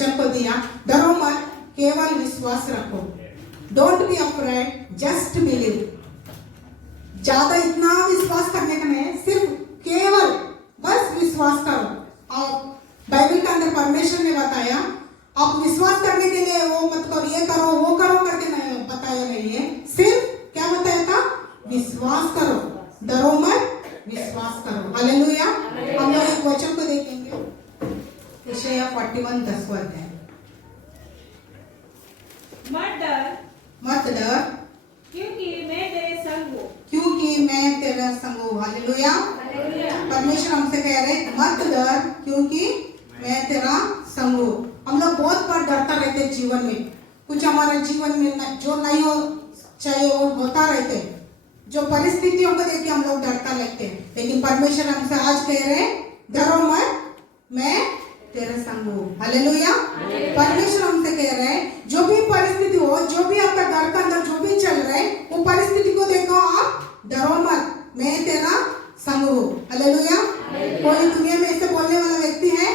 वचन को दिया, डरो मत, केवल विश्वास रखो। Don't be afraid, just believe. ज्यादा इतना विश्वास करने का नहीं, सिर्फ केवल बस विश्वास करो। और बाइबल के अंदर परमेश्वर ने बताया, आप विश्वास करने के लिए वो मत करो, ये करो वो करो करके नहीं बताया नहीं है, सिर्फ क्या बताया था, विश्वास करो, डरो मत, विश्वास करो। हालेलुया। हम लोग एक वचन को देखेंगे, यशायाह 41 10 अध्याय। मत डर क्योंकि मैं तेरे संग हूँ। क्योंकि मैं तेरा संग हूँ। हालेलुया। परमेश्वर हमसे कह रहे मत डर क्योंकि मैं तेरा संग हूँ। हम लोग बहुत बार डरता रहते जीवन में, कुछ हमारे जीवन में जो नहीं हो चाहिए वो होता रहते, जो परिस्थितियों को देख के हम लोग डरता लगते हैं। लेकिन परमेश्वर हमसे आज कह रहे डरो मत, मैं तेरे संग हूँ। हालेलुया। परमेश्वर हमसे कह रहे हैं जो भी परिस्थिति हो, जो भी आपका घर का अंदर जो भी चल रहा है, वो परिस्थिति को देखो, आप डरो मत, मैं तेरा संग हूँ। हालेलुया। कोई दुनिया में ऐसे बोलने वाला व्यक्ति है,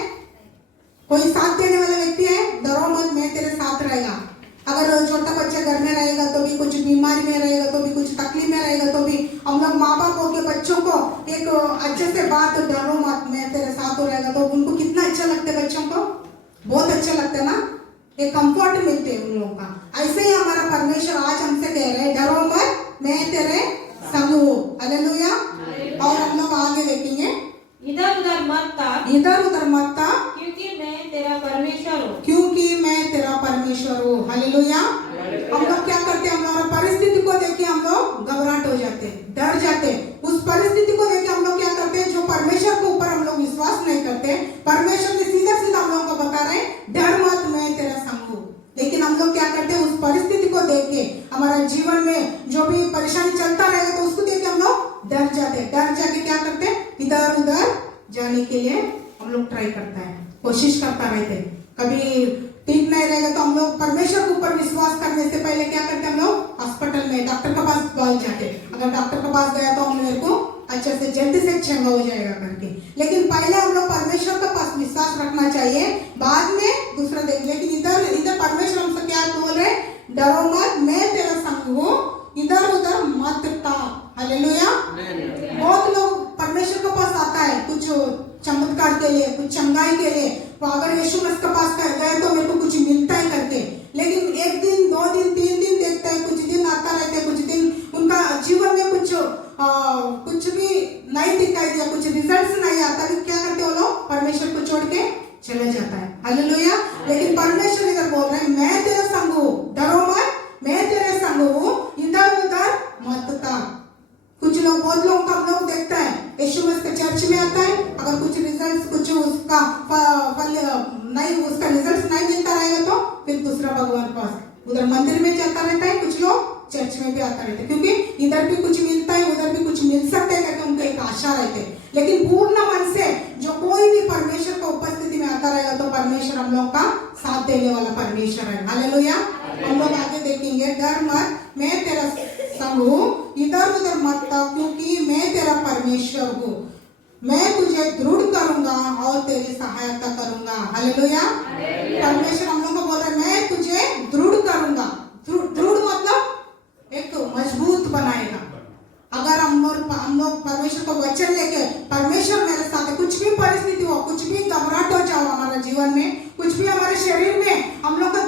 कोई साथ देने वाला व्यक्ति है, डरो मत, मैं तेरे साथ रहेगा। अगर छोटा बच्चा घर में रहेगा तो भी, कुछ बीमारी में रहेगा तो भी, कुछ तकलीफ में रहेगा तो भी, हम लोग माँ बाप हो के बच्चों को एक अच्छे से बात, डरो मत, मैं तेरे साथ रहेगा, तो उनको कितना अच्छा लगता है, बच्चों को बहुत अच्छा लगता है ना, एक कंफर्ट मिलते हैं उन लोगों का। ऐसे ही हमारा परमेश्वर आज हमसे कह रहे हैं डरो मत, मैं तेरे संग हूँ। हालेलुया। और हम लोग आगे देखेंगे, इधर उधर मत ताक, इधर उधर मत ताक, क्योंकि मैं तेरा परमेश्वर हूँ। क्योंकि मैं तेरा परमेश्वर हूँ। हालेलुया। हम लोग क्या करते हैं, हमारा परिस्थिति को देख के हम लोग घबराहट हो जाते हैं, डर जाते हैं। उस परिस्थिति को देख के हम लोग क्या करते हैं, जो परमेश्वर के ऊपर हम लोग विश्वास नहीं करते, परमेश्वर ने सीधा सीधा हम लोग को बता रहे डर मत, मैं तेरा संग हूँ। लेकिन हम लोग क्या करते हैं, उस परिस्थिति को देख के, हमारा जीवन में जो भी परेशानी चलता रहेगा तो उसको देख के हम लोग डर जाते हैं। डर जाके क्या करते हैं, इधर उधर जाने के लिए हम लोग ट्राई करता है, कोशिश करता रहते। कभी ठीक नहीं रहेगा तो हम लोग परमेश्वर के ऊपर विश्वास करने से पहले क्या करते हैं, हम लोग हॉस्पिटल में डॉक्टर के पास पहुंच जाते। अगर डॉक्टर के पास गया तो हम मेरे को अच्छे से जल्दी से चंगा हो जाएगा करके। लेकिन पहले हम लोग परमेश्वर के पास विश्वास रखना चाहिए, बाद में दूसरा देख। लेकिन इधर परमेश्वर हमसे क्या बोल रहे, डरो मत, मैं तेरा संग हूँ, इधर उधर मत ताक। हालेलुया। बहुत लोग परमेश्वर के पास आता है कुछ चमत्कार के लिए, कुछ चंगाई के लिए, तो अगर यीशु मसीह के पास गए तो मेरे को कुछ मिलता है करके। लेकिन एक दिन, 2 दिन, 3 दिन देखता है, कुछ दिन आता रहता है, कुछ दिन उनका जीवन में कुछ भी नहीं दिखाई दिया, कुछ रिजल्ट्स नहीं आता, फिर क्या करते वो लोग, परमेश्वर को छोड़ के चले जाता है। हालेलुया। लेकिन परमेश्वर इधर बोल रहे हैं मैं तेरा संग हूँ, डरो मत, मैं तेरे संग हूँ, इधर उधर मत ताक। कुछ लोग, बहुत लोगों का हम लोग देखता है, यीशु मसीह के चर्च में आता है, अगर कुछ रिजल्ट, कुछ उसका नहीं, उसका रिजल्ट नहीं मिलता रहेगा तो फिर दूसरा भगवान पास, उधर मंदिर में जाता रहता है, कुछ लोग चर्च में भी आता रहता है, क्योंकि इधर भी कुछ मिलता है, उधर भी कुछ मिल सकता है करके उनका एक आशा रहती है। लेकिन पूर्ण मन से जो कोई भी परमेश्वर की उपस्थिति में आता रहेगा तो परमेश्वर हम लोग का साथ देने वाला परमेश्वर है। हालेलुया। हम लोग आगे देखेंगे, डर मत, मैं तेरा संग हूँ, इधर उधर मत ताक, क्योंकि मैं तेरा परमेश्वर हूँ, मैं तुझे दृढ़ करूंगा और तेरी सहायता करूंगा। हालेलुया। परमेश्वर हम लोग को बोल रहा है मैं तुझे दृढ़ करूंगा। दृढ़ मतलब एक मजबूत बनाएगा। अगर हम लोग परमेश्वर को वचन लेके, परमेश्वर मेरे साथ है, कुछ भी परिस्थिति हो, कुछ भी घबराहट हो जाओ हमारे जीवन में, कुछ भी हमारे शरीर में हम लोग का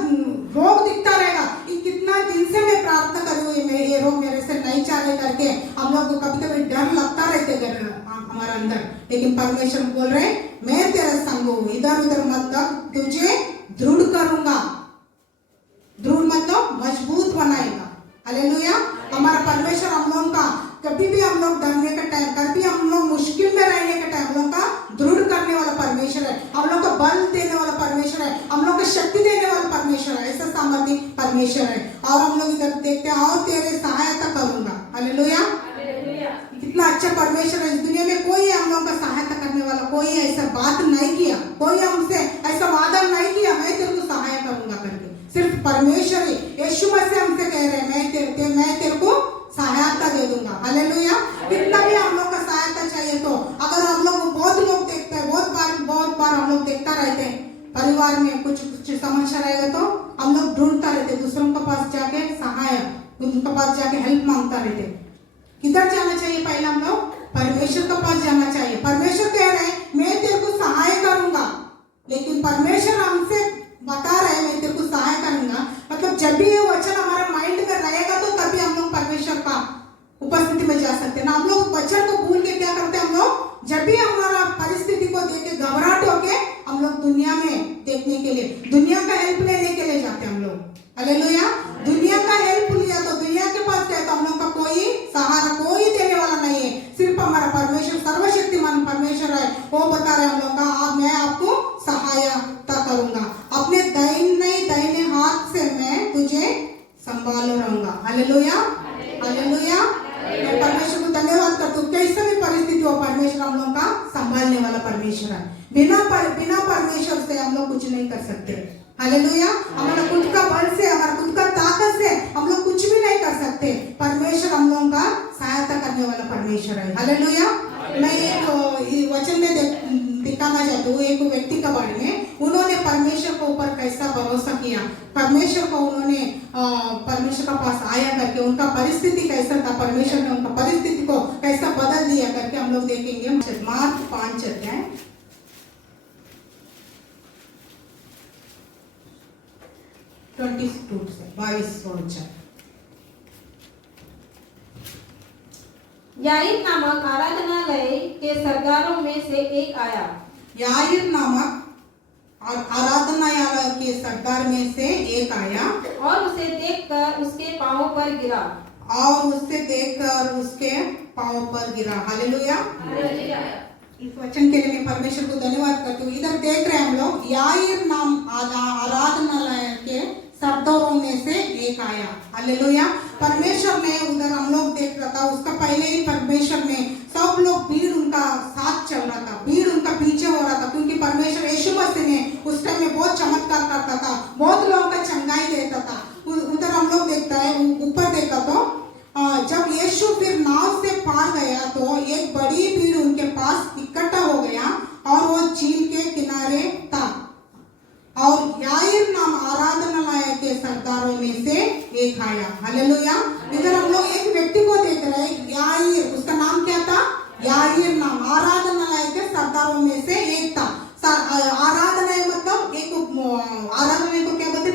रोग दिखता रहेगा, कितना दिन से मैं प्रार्थना कर रही हूँ, ये रोग मेरे से नहीं चले करके हम लोग को कभी कभी डर लगता रहते हमारे अंदर। लेकिन परमेश्वर बोल रहे मैं तेरा संग हूँ, इधर उधर मत ताक, तुझे दृढ़ करूंगा। दृढ़ मतलब मजबूत बनाएगा। हालेलुया। हमारा परमेश्वर हम लोगों का कभी भी हम लोग डरने का टाइम, कभी हम लोग मुश्किल में रहने का टाइम, हम लोग का दृढ़ करने वाला परमेश्वर है, हम लोग को बल देने वाला परमेश्वर है, हम लोग को शक्ति देने वाला परमेश्वर है, ऐसा सामर्थ्य परमेश्वर है। और हम लोग इधर देखते हैं और तेरे सहायता करूंगा। हालेलुया। कितना अच्छा परमेश्वर है। इस दुनिया में कोई हम लोग का सहायता करने वाला कोई ऐसा बात नहीं किया, कोई हमसे ऐसा वादा नहीं किया मैं तेरे को सहायता करूंगा करके। सिर्फ परमेश्वर ही, यीशु मसीह हमसे कह रहे हैं मैं तेरे को सहायता दे दूंगा। हालेलुया। कितना भी हम लोग का सहायता चाहिए तो, अगर हम लोग बहुत लोग देखते हैं, बहुत बार हम लोग देखता रहते हैं, परिवार में कुछ कुछ समस्या रहेगा तो हम लोग ढूंढता रहते, दूसरों के पास जाके सहाय, उनके पास जाके हेल्प मांगता रहते। किधर जाना चाहिए? पहले हम लोग परमेश्वर के पास जाना चाहिए। परमेश्वर कह रहे हैं मैं तेरे को सहाय करूंगा, लेकिन परमेश्वर हमसे बता रहे हैं मैं तेरे को सहाय करूंगा। मतलब जब भी ये वचन हमारे माइंड में रहेगा तो तभी हम लोग परमेश्वर का उपस्थिति में जा सकते हैं ना। हम लोग वचन को भूल के क्या करते हैं, हम लोग जब भी हमारा परिस्थिति को देख के घबराहट होके हम लोग दुनिया में देखने के लिए, दुनिया का हेल्प लेने के लिए जाते हैं हम लोग। हालेलुया। दुनिया का हेल्प लिया तो दुनिया के पास गए तो हम लोग का कोई सहारा, कोई देने वाला नहीं है। सिर्फ हमारा परमेश्वर, सर्वशक्तिमान परमेश्वर है, वो बता रहे हम लोग का मैं आपको सहायता करूंगा, अपने दाहिने हाथ से मैं तुझे संभाल रहूंगा। Hallelujah, hallelujah. मैं परमेश्वर को धन्यवाद करता हूँ। कैसे भी परिस्थिति हो परमेश्वर हम लोग का संभालने वाला परमेश्वर है। बिना परमेश्वर से हम लोग कुछ नहीं कर सकते। हालेलुया। हमारा खुद का बल से, हमारा खुद का ताकत से हम लोग कुछ भी नहीं कर सकते। परमेश्वर हम लोगों का सहायता करने वाला परमेश्वर है। हालेलुया। मैं एक वचन में दिखाना चाहती हूँ एक व्यक्ति के बारे में। उन्होंने परमेश्वर के ऊपर कैसा भरोसा किया, परमेश्वर को उन्होंने परमेश्वर के पास आया करके उनका परिस्थिति कैसा था, परमेश्वर ने उनका परिस्थिति को कैसा बदल दिया करके हम लोग देखेंगे। मार्क 5 अध्याय 22 से 22। याईर नामक आराधनालय के सरदारों में से एक आया। याईर नामक आराधनालय के सरदार में से एक आया और उसे देखकर उसके पांवों पर गिरा। हालेलुया। इस वचन के लिए मैं परमेश्वर को धन्यवाद करती हूँ। इधर देख रहे हैं हम लोग याईर नाम आराधनालय के सरदारों में से एक आया। हालेलुया। परमेश्वर ने उधर हम लोग देख रहा था, उसका पहले ही परमेश्वर ने सब लोग भीड़ उनका साथ चल रहा था, भीड़ उनका पीछे हो रहा था, क्योंकि परमेश्वर यीशु मसीह ने उस टाइम में बहुत चमत्कार करता था, बहुत लोगों का चंगाई देता था। उधर हम लोग देखता है, ऊपर देखा तो जब यीशु फिर नाव से पार गया तो एक बड़ी भीड़ उनके पास इकट्ठा हो गया और वो झील के किनारे था। और याईर नाम आराधनालय के सरदारों में से एक आया। हालेलुया। इधर हम लोग एक व्यक्ति को देख रहे हैं, याईर, उसका नाम क्या था? याईर नाम आराधनालय के सरदारों में से एक था। आराधनालय मतलब एक आराधनालय को क्या बोलते?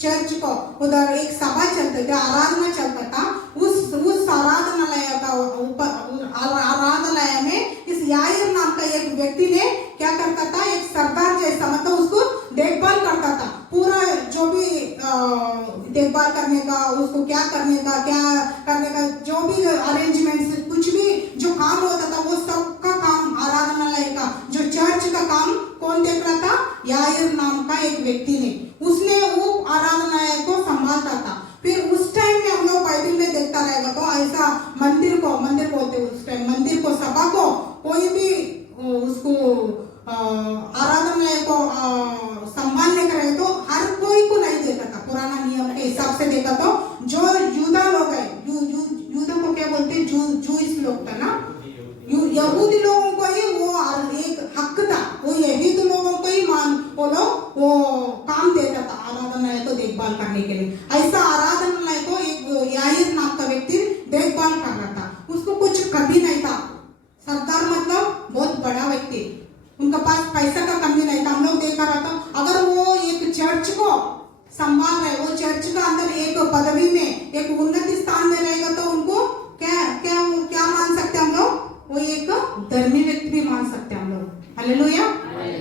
चर्च को उधर एक सभा चलते थे, आराधना चलता था। उस आराधनालय में इस याईर नाम का एक व्यक्ति ने क्या करता था, एक सरदार जैसा, मतलब उसको देखभाल करता था। पूरा जो भी देखभाल करने का, उसको क्या करने का जो भी अरेंजमेंट्स, कुछ भी जो काम होता था वो सबका काम आराधनालय का, जो चर्च का काम कौन देख रहा था? याईर नाम का एक व्यक्ति ने, उसने वो आराधनालय को संभालता था। फिर उस टाइम में हम लोग बाइबल में देखता रहेगा तो ऐसा मंदिर बोलते उस टाइम, मंदिर को, सभा को, कोई भी उसको आराधनालय को संभालने का रहे तो हर कोई को नहीं देता था। पुराना नियम के हिसाब से देखा तो जो यूदा लोग है, यूदा को क्या बोलते? जूइस लोग था ना, यहूदी लोगों को ही वो एक हक था, वो यहूदी लोगों को ही वो काम देता था आराधनालय को देखभाल करने के लिए। ऐसा आराधनालय को एक याईर नाम का व्यक्ति देखभाल कर रहा था। उसको कुछ कभी नहीं था। सरदार मतलब बहुत बड़ा व्यक्ति, उनका पास पैसा का कमी नहीं था। हम लोग देखा रहा था, अगर वो एक चर्च को संभाल रहे, वो चर्च का अंदर एक पदवी में, एक उन्नति स्थान में रहेगा तो उनको क्या मान सकते हम लोग? वो एक धर्मी व्यक्ति भी मान सकते हैं हम लोग। हालेलुया।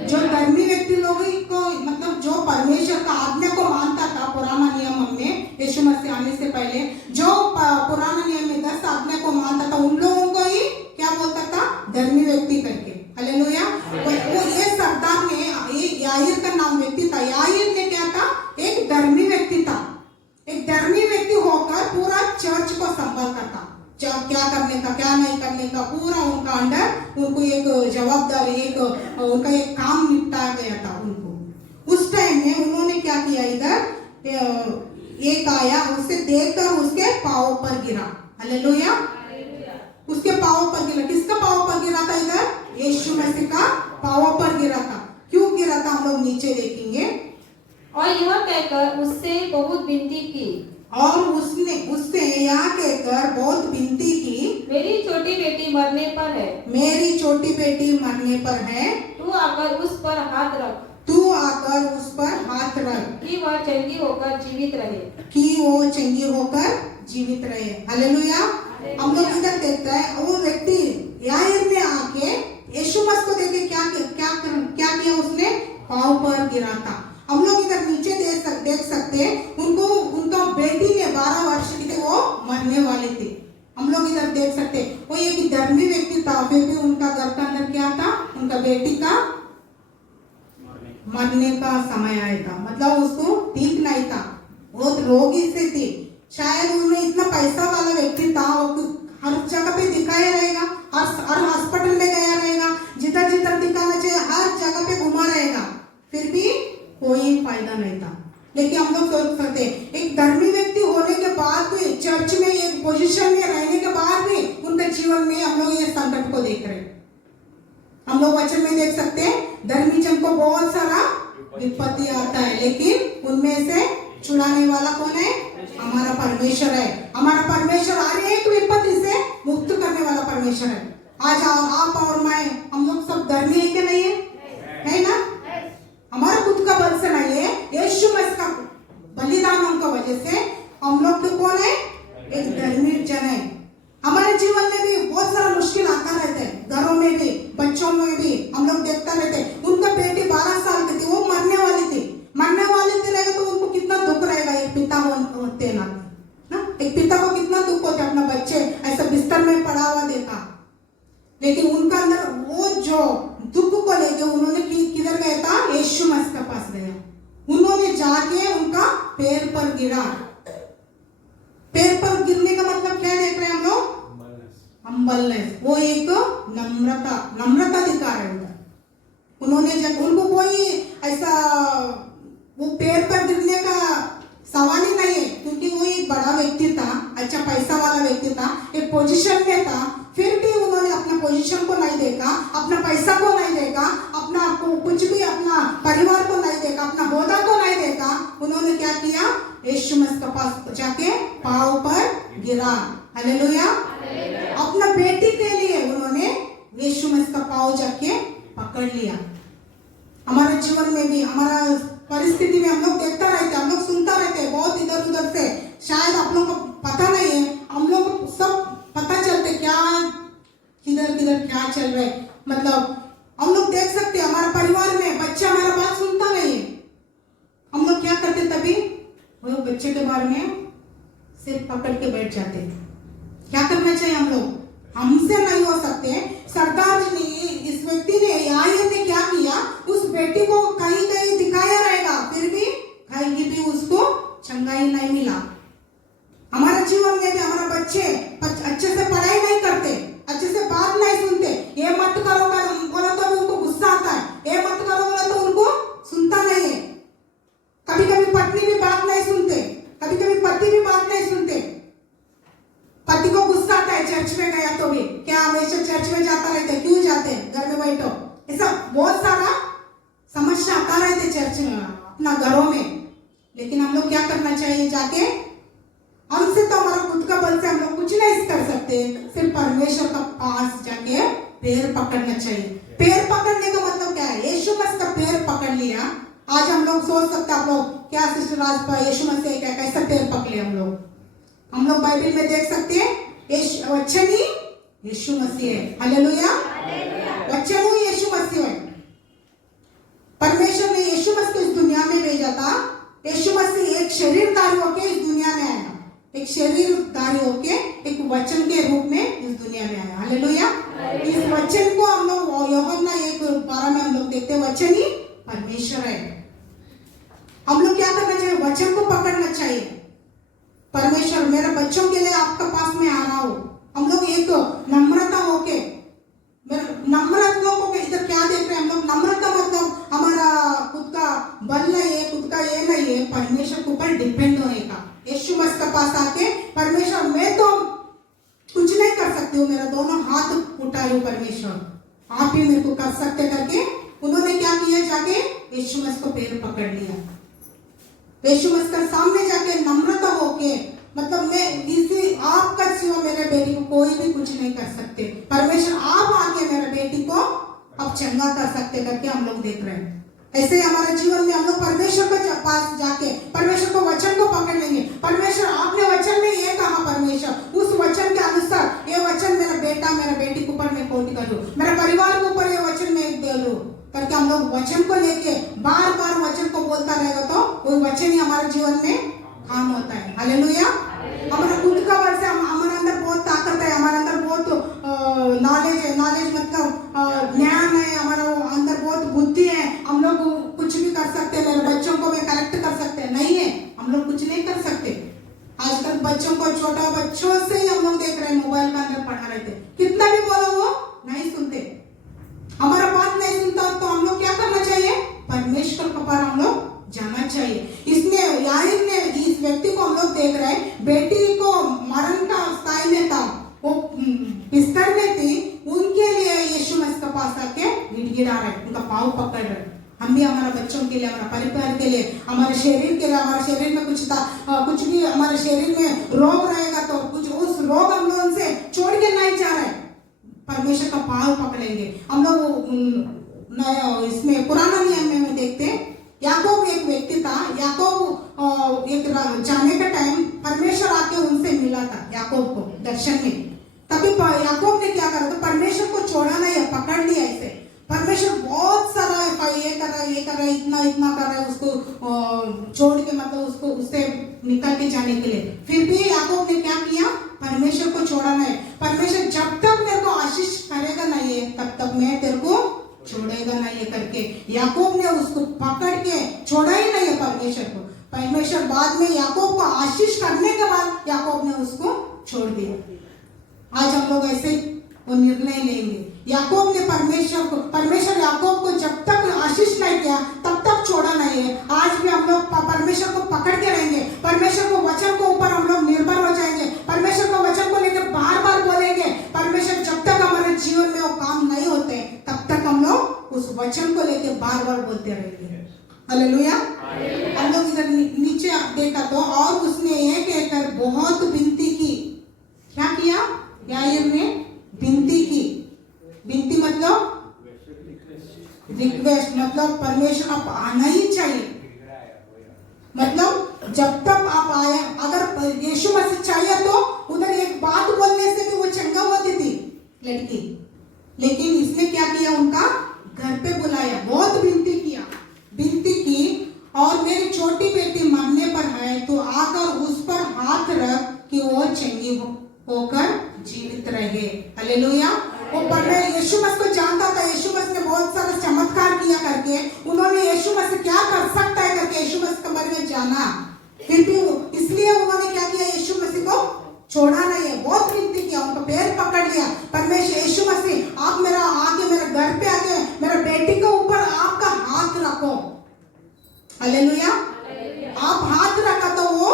जो धर्मी व्यक्ति लोगों को, मतलब जो परमेश्वर का आज्ञा को मानता था पुराना नियम में, यीशु मसीह आने से पहले जो पुराना नियम में 10 आज्ञा को मानता था, उन लोगों को ही क्या बोलता था? धर्मी व्यक्ति करके। हालेलुया। वो ये सरदार ने, ये याईर का नाम व्यक्ति था, याईर ने क्या था? एक धर्मी व्यक्ति था। एक धर्मी व्यक्ति होकर पूरा चर्च को संभालता था, क्या करने का, क्या नहीं करने का, पूरा उनका अंडर, उनको एक जवाबदारी, एक उनका एक काम निपटाया गया था उनको। उस टाइम में उन्होंने क्या किया, इधर एक आया, उसे देखकर उसके पांव पर गिरा। हालेलुया। उसके पांव पर गिरा। किसका पांव पर गिरा था? इधर यीशु मसीह का पांव पर गिरा था। क्यों गिरा था? हम लोग नीचे देखेंगे। और यह कहकर उससे बहुत विनती की, और उससे यहाँ कहकर बहुत विनती की, मेरी छोटी बेटी मरने पर है, मेरी छोटी बेटी मरने पर है, तू आकर उस पर हाथ रख तू आकर उस पर हाथ रख कि वह चंगी होकर जीवित रहे। कि वो चंगी होकर जीवित रहे। हालेलुया। हम लोग इधर देखते हैं वो व्यक्ति याईर ने आके यीशु मसीह को देखे क्या किया उसने, पांव पर गिरा था। हम लोग इधर नीचे देख सकते हैं उनको, उनका बेटी ने 12 वर्ष की थी, वो मरने वाली थी। हम लोग इधर देख सकते हैं वो एक धर्मी व्यक्ति था, फिर भी उनका घर का अंदर क्या था, उनका बेटी का मरने का समय आया था। मतलब उसको ठीक नहीं था, बहुत रोगी से थी। शायद उन्होंने इतना पैसा वाला व्यक्ति था, वो हर जगह पे दिखाया रहेगा, हर हॉस्पिटल में गया रहेगा, जिधर जिधर दिखाना चाहिए हर जगह पे घुमा रहेगा, फिर भी कोई फायदा नहीं था। लेकिन हम लोग सोच सकते हैं एक धर्मी व्यक्ति होने के बाद भी, चर्च में एक पोजीशन में रहने के बाद भी उनके जीवन में हम लोग ये संकट को देख रहे हैं। हम लोग वचन में देख सकते हैं धर्मी जन को बहुत सारा विपत्ति आता है, लेकिन उनमें से छुड़ाने वाला कौन है, हमारा परमेश्वर है। हमारा परमेश्वर हर एक विपत्ति से मुक्त करने वाला परमेश्वर है। आज आप और मैं, हम लोग सब धर्मी है कि नहीं है ना? हमारा खुद का बल से नहीं है, यीशु मसीह का बलिदान का वजह से हम लोग तो कौन है, एक धर्मी जन है। हमारे जीवन में भी बहुत सारा मुश्किल आता रहता है, घरों में भी, बच्चों में भी हम लोग देखता रहते हैं। उनका बेटी 12 साल की थी, वो मरने वाली थी रहेगा तो उनको कितना दुख रहेगा। एक पिता होते ना, एक पिता को कितना दुख होता है अपना बच्चे ऐसा बिस्तर में पड़ा हुआ देखा। लेकिन उनका अंदर वो जो दुख को लेके उन्होंने किधर गया था, यीशु मसीह के पास गया। उन्होंने जाके उनका पैर पर गिरा। पैर पर गिरने का मतलब क्या देख रहे हैं हम लोग, हम्बलनेस। वो एक नम्रता दिखा रहे हैं। उन्होंने जब उनको कोई ऐसा वो पैर पर गिरने का सवाल ही नहीं है, क्योंकि वो एक बड़ा व्यक्ति था, अच्छा पैसा वाला व्यक्ति था, एक पोजीशन में था। फिर भी उन्होंने अपना पोजीशन को नहीं देखा, अपना पैसा को नहीं देखा, अपना कुछ भी अपना परिवार को नहीं देखा, अपना होदा को नहीं देखा। उन्होंने क्या किया, यीशु मसीह के पास जाके पांव पर गिरा। हालेलुया। अपना बेटी के लिए उन्होंने यीशु मसीह का पांव जाके पकड़ लिया। हमारे जीवन में भी, हमारा परिस्थिति में हम लोग देखता रहते, हम लोग सुनता रहते बहुत इधर उधर से। शायद आप लोगों को पता नहीं है, हम लोग को सब पता चलते क्या किधर किधर क्या चल रहा है। मतलब हम लोग देख सकते हैं हमारे परिवार में बच्चा हमारा बात सुनता नहीं है, हम लोग क्या करते तभी वो बच्चे के बारे में सिर पकड़ के बैठ जाते। क्या करना चाहिए हम लोग, हमसे नहीं हो सकते। सरदार जी ने, इस व्यक्ति ने, याईर ने क्या किया, उस बेटी को कहीं कहीं दिखाया रहेगा, फिर भी कहीं भी उसको चंगाई नहीं मिला। हमारे जीवन में भी हमारे बच्चे अच्छे से पढ़ाई नहीं करते, अच्छे से बात नहीं सुनते। ये मत करो बोला तो उनको गुस्सा आता है, ये मत करो बोला तो उनको सुनता नहीं है। कभी कभी पत्नी भी बात नहीं सुनते, कभी कभी पति भी बात नहीं सुनते। पति को गुस्सा आता है, चर्च में गया तो भी, क्या हमेशा चर्च में जाता रहते, क्यों जाते, घर में बैठो। ऐसा बहुत सारा समस्या आता रहते चर्च में, अपना घरों में। लेकिन हम लोग क्या करना चाहिए, जाके हमसे तो हमारा खुद का बल से हम लोग कुछ नहीं कर सकते, सिर्फ परमेश्वर का पास जाके पैर पकड़ना चाहिए। पैर पकड़ने का मतलब क्या है, यीशु मसीह का पैर पकड़ लिया। आज हम लोग सोच सकते हैं, आप लोग क्या सिस्टर राजपा यीशु मसीह क्या कैसे पैर पकड़े हम लोग बाइबल में देख सकते हैं वचनी यीशु मसीह है। हालेलुया। वचन यीशु मसीह है। परमेश्वर ने यीशु मसीह को इस दुनिया में भेजा था। यीशु मसीह एक शरीरधारी होके इस दुनिया में आया, एक शरीरधारी होके एक वचन के रूप में इस दुनिया में आया। हालेलुया। इस वचन को हम लोग यूहन्ना 1:12 में हम लोग देखते हैं, वचन ही परमेश्वर है। हम लोग क्या करना चाहिए, वचन को पकड़ना चाहिए। परमेश्वर मेरे बच्चों के लिए आपका पास में आ रहा हूं। हम लोग एक नम्रता होके, नम्रता लोगों के इधर क्या देख रहे हैं हम लोग, नम्रता मतलब हमारा खुद का बल नहीं है, खुद का ये नहीं है, परमेश्वर के ऊपर डिपेंड होने का। यीशु मसीह के पास आके परमेश्वर मैं तो कुछ नहीं कर सकती हूँ, मेरा दोनों हाथ उठाए हो परमेश्वर, आप ही मेरे को कर सकते करके उन्होंने क्या किया, जाके यीशु मसीह को पैर पकड़ लिया। यीशु मसीह के सामने जाके नम्रता होके, मतलब मैं इसी आपका सिवा मेरे बेटी को कोई भी कुछ नहीं कर सकते, परमेश्वर आप आके मेरे बेटी को अब चंगा कर सकते करके हम लोग देख रहे हैं। ऐसे ही हमारे जीवन में हम लोग परमेश्वर के पास जाके परमेश्वर को वचन को पकड़ लेंगे। परमेश्वर आपने वचन में ये कहा, परमेश्वर उस वचन के अनुसार ये वचन मेरा बेटा मेरा बेटी के ऊपर मैं कोट करूँ, मेरे परिवार के ऊपर ये वचन मैं दे लूँ करके हम लोग वचन को लेके बार बार वचन को बोलता रहेगा तो वो वचन ही हमारे जीवन में काम होता है। हालेलुया। हमारा खुद का वर्ष है, हमारे अंदर बहुत ताकत है, हमारे अंदर बहुत नॉलेज है, नॉलेज मतलब ज्ञान है, हमारा अंदर बहुत बुद्धि है, हम लोग कुछ भी कर सकते हैं, मेरे बच्चों को भी करेक्ट कर सकते हैं। नहीं है, हम लोग कुछ नहीं कर सकते। आजकल बच्चों को, छोटा बच्चों से ही हम लोग देख रहे हैं मोबाइल का अंदर पढ़ा रहते, कितना भी बोलो वो नहीं सुनते, हमारा बात नहीं सुनता। तो हम लोग क्या करना चाहिए, परमेश्वर के पास हम लोग जाना चाहिए। इसने याईर ने, इस व्यक्ति को हम लोग देख रहे हैं, बेटी को मरण का अवस्था में था, वो बिस्तर में थी, उनके लिए यीशु मसीह के पास आके गिड़गिड़ा रहे, उनका पाँव पकड़ रहे। हम भी हमारे बच्चों के लिए, हमारा परिवार के लिए, हमारे शरीर के लिए, हमारे शरीर में कुछ था, कुछ भी हमारे शरीर में रोग रहेगा तो कुछ उस रोग हम लोग उनसे छोड़ के नहीं जा रहे, परमेश्वर का पाँव पकड़ेंगे हम लोग। इसमें पुराना नियम में देखते हैं, याकूब एक व्यक्ति था, याकूब एक जाने का टाइम परमेश्वर आके उनसे मिला था याकूब को दर्शन में। तभी याकूब ने क्या करा, तो परमेश्वर को छोड़ा नहीं, पकड़ लिया ऐसे। परमेश्वर बहुत सारा ये कर रहा है, इतना इतना कर रहा है उसको छोड़ के, मतलब उसको उससे निकल के जाने के लिए। फिर भी याकूब ने क्या किया, परमेश्वर को छोड़ा नहीं। परमेश्वर जब तक मेरे को आशीष करेगा नहीं है तब तक मैं तेरे को छोड़ेगा नहीं है करके याकूब ने उसको पकड़ के छोड़ा ही नहीं है परमेश्वर को। परमेश्वर बाद में याकूब को आशीष करने के बाद याकूब ने उसको छोड़ दिया। आज हम लोग ऐसे वो निर्णय लेंगे। याकूब ने परमेश्वर याकूब को जब तक आशीष नहीं किया तब तक छोड़ा नहीं है। आज भी हम लोग परमेश्वर को पकड़ के रहेंगे, परमेश्वर को वचन को ऊपर हम लोग निर्भर हो जाएंगे, परमेश्वर को वचन को लेकर बार बार बोलेंगे। परमेश्वर जब तक हमारे जीवन में वो काम नहीं होते तब तक हम लोग उस वचन को लेकर बार बार बोलते रहेंगे। हालेलुया। हम लोग इधर नीचे देखा तो, और उसने एक एक बहुत विनती की। क्या किया, याईर ने विनती की। विनती मतलब रिक्वेस्ट, मतलब परमेश्वर आप आना ही चाहिए। मतलब जब तक आप आए, अगर यीशु मसीह चाहिए तो उधर एक बात बोलने से भी वो चंगा होती थी लड़की, लेकिन इसने क्या किया, उनका घर पे बुलाया, बहुत विनती की, और मेरी छोटी बेटी मरने पर है तो आकर उस पर हाथ रख कि वो चंगी होकर जीवित रहे। हालेलुया। वो यीशु मसीह को जानता था, यीशु मसीह ने बहुत सारा चमत्कार किया करके, उन्होंने यीशु मसीह क्या कर सकता है करके यीशु मसीह के बारे में जाना। फिर भी इसलिए उन्होंने क्या किया, यीशु मसीह को छोड़ा नहीं है, बहुत विनती किया, उनका पैर पकड़ लिया। परमेश्वर यीशु मसीह आप मेरा आके मेरे घर पे आके मेरा बेटी के ऊपर आपका हाथ रखो। हालेलुया। आप हाथ रखा तो वो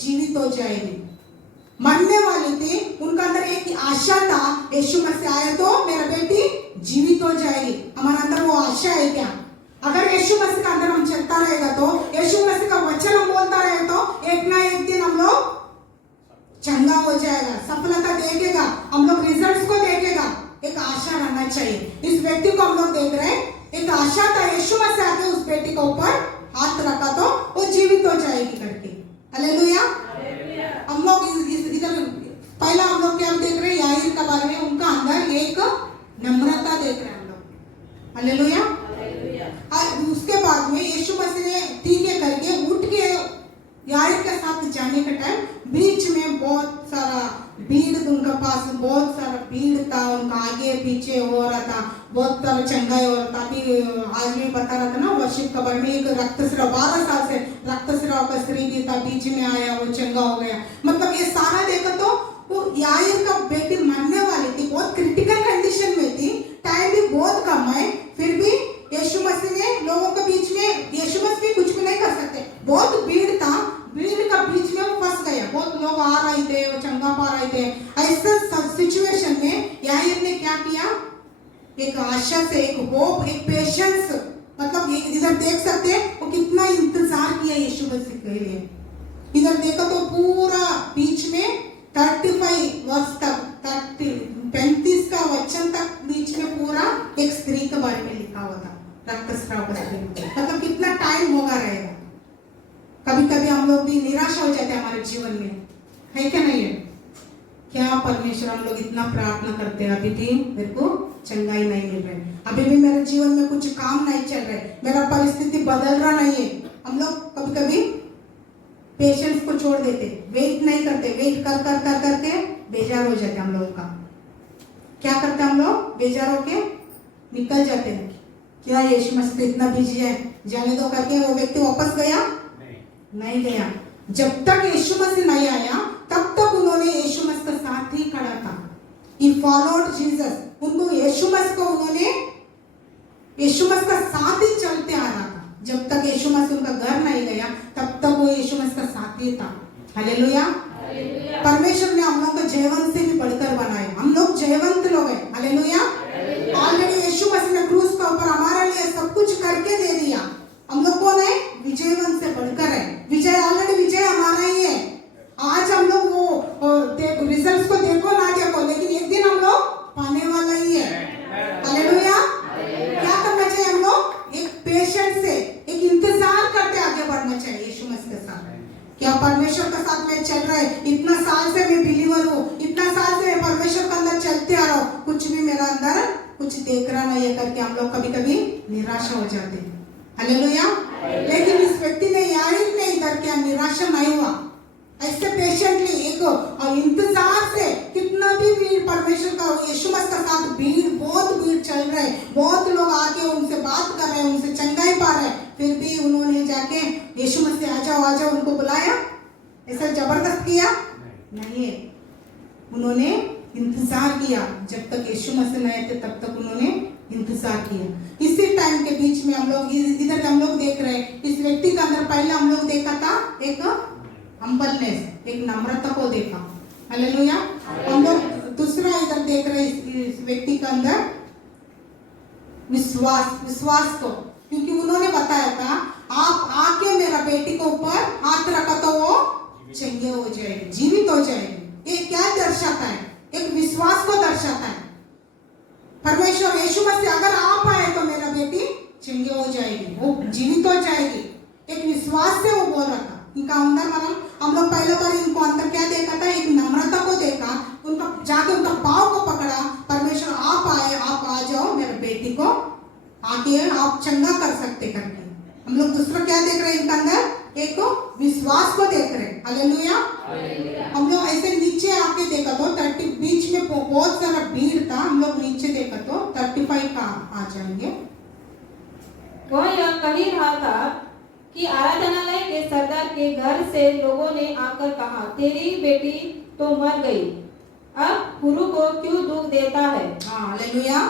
जीवित हो जाएगी। मरने वाली थी, उनका अंदर एक आशा था, यीशु मसीह आए तो मेरा बेटी जीवित हो जाएगी। हमारे अंदर वो आशा है क्या? अगर यीशु मसीह का अंदर हम चलता रहेगा तो, यीशु मसीह का वचन हम बोलता रहे तो एक ना एक दिन हम लोग चंगा हो जाएगा, सफलता देखेगा, हम लोग रिजल्ट्स को देखेगा। एक आशा रहना चाहिए। इस व्यक्ति को हम लोग देख रहे हैं, एक आशा था, यीशु मसीह आके उस बेटी के ऊपर हाथ रखा तो वो जीवित हो जाएगी करके। हालेलुया। हम लोग इधर पहला हम लोग क्या देख रहे हैं, याईर के बारे में, उनका अंदर एक नम्रता देख रहे हैं हम लोग। हालेलुया। उसके बाद में यीशु मसीह ने ठीक है करके उठ के याईर के साथ जाने के टाइम बीच में बहुत सारा भीड़, उनके पास बहुत सारा भीड़ था, उनका आगे पीछे हो रहा था, बहुत सारा चंगाई हो रहा था। अभी आज भी बता रहा था ना वर्षिप खबर में, एक रक्तस्राव 12 साल से रक्तस्राव का स्त्री भी था, बीच में आया, वो चंगा हो गया। मतलब ये सारा देखा तो वो याईर का बेटी मरने वाली थी, बहुत क्रिटिकल कंडीशन में थी, टाइम भी बहुत कम है, फिर भी यीशु मसीह ने लोगों के बीच में, यीशु मसीह भी कुछ भी नहीं कर सकते, बहुत भीड़ था, भीड़ का बीच में वो फंस गया, बहुत लोग आ रहे थे, वो चंगा पा रहे थे। ऐसे सिचुएशन में याईर ने क्या किया, एक आशा से, एक होप, एक पेशेंस, मतलब ये इधर देख सकते हैं वो कितना इंतजार किया यीशु मसीह के लिए। इधर देखो तो पूरा बीच में 35 वर्ष तक 35 का वचन तक बीच में पूरा एक स्त्री के बारे में लिखा हुआ था, रक्तस्राव का स्त्री। मतलब कितना टाइम होगा रहेगा। कभी कभी हम लोग भी निराश हो जाते हैं हमारे जीवन में, है क्या नहीं है? क्या परमेश्वर हम लोग इतना प्रार्थना करते हैं, अभी भी मेरे को चंगाई नहीं मिल रही, अभी भी मेरे जीवन में कुछ काम नहीं चल रहा है, मेरा परिस्थिति बदल रहा नहीं है। हम लोग कभी कभी पेशेंस को छोड़ देते, वेट नहीं करते, वेट कर कर कर करके बेजार हो जाते हम लोग का। क्या करते हम लोग? बेजार होके निकल जाते हैं। क्या यीशु मसीह इतना बिजी है, जाने दो करके वो व्यक्ति वापस गया? नहीं गया। जब तक यीशु मसीह नहीं आया तब तक उन्होंने यीशु मसीह का साथ ही खड़ा था। He followed Jesus। उनको यीशु मसीह को उन्होंने यीशु मसीह का साथ ही चलते आ रहा था। जब तक यीशु मसीह उनका घर नहीं गया तब तक वो यीशु मसीह का साथ ही था। हालेलुया। परमेश्वर ने हम लोग को जयवंत से भी बढ़कर बनाया। हम लोग जयवंत लोग हैं। हालेलुया। ऑलरेडी यीशु मसीह ने क्रूस के ऊपर हमारे लिए सब कुछ करके दे दिया। हम लोग कौन है? विजयवंत से बढ़कर है। विजय ऑलरेडी विजय हमारा ही है। आज हम लोग वो रिजल्ट्स को देखो ना देखो, लेकिन एक दिन हम लोग पाने वाला ही है। हालेलुया। क्या करना चाहिए हम लोग? एक पेशेंस से एक इंतजार करते आगे बढ़ना चाहिए यीशु मसीह के साथ। क्या परमेश्वर के साथ में चल रहा है? इतना साल से मैं बिलीवर हूँ, इतना साल से मैं परमेश्वर के अंदर चलते आ रहा हूँ, कुछ भी मेरा अंदर कुछ देख रहा नहीं है करके हम लोग कभी कभी निराशा हो जाते हैं। हालेलुया। लेकिन इस व्यक्ति ने यारिक ने इधर क्या निराशा नहीं हुआ, ऐसे पेशेंटली एक इंतजार से कितना भी भीड़ परमेश्वर का यीशु मसीह का साथ भीड़ बहुत भीड़ चल रहा है, बहुत लोग आके उनसे बात कर रहे हैं, उनसे चंगाई पा रहे हैं, फिर भी उन्होंने जाके यीशु मसीह आ जाओ उनको बुलाया? ऐसा जबरदस्त किया नहीं है। उन्होंने इंतजार किया। जब तक यीशु मसीह नहीं आए थे तब तक उन्होंने इंतजार किया। इसी टाइम के बीच में हम लोग इधर हम लोग देख रहे हैं इस व्यक्ति के अंदर पहले हम लोग देखा था एक हम्बलनेस, एक नम्रता को देखा। हालेलुया। हम लोग दूसरा इधर देख रहे हैं इस व्यक्ति के अंदर विश्वास को, क्योंकि उन्होंने बताया था आप आके मेरा बेटी के ऊपर हाथ रखा तो वो चंगे हो जाएगी, जीवित हो जाएगी। ये क्या दर्शाता है? एक विश्वास को दर्शाता है। परमेश्वर यीशु मसीह अगर आप आए तो मेरा बेटी चंगे हो जाएगी, वो जीवित हो जाएगी। एक विश्वास से वो बोल रहा था। इनका अंदर हम लोग पहले बार इनको अंदर क्या देखा था? एक नम्रता को देखा। उनका जाके उनका पाँव को पकड़ा, परमेश्वर आप आए, आप आ जाओ मेरे बेटी को आके आप चंगा कर सकते करके। हम लोग दूसरा क्या देख रहे हैं इनका अंदर? एक विश्वास को देख रहे हैं। हालेलुया। हम लोग ऐसे नीचे आके देखा तो 30 बीच में बहुत सारा भीड़ था। हम लोग नीचे देखा तो 35 का आ जाएंगे। वह यह कही रहा था कि आराधनालय के सरदार के घर से लोगों ने आकर कहा, तेरी बेटी तो मर गई, अब गुरु को क्यों दुख देता है? हालेलुया।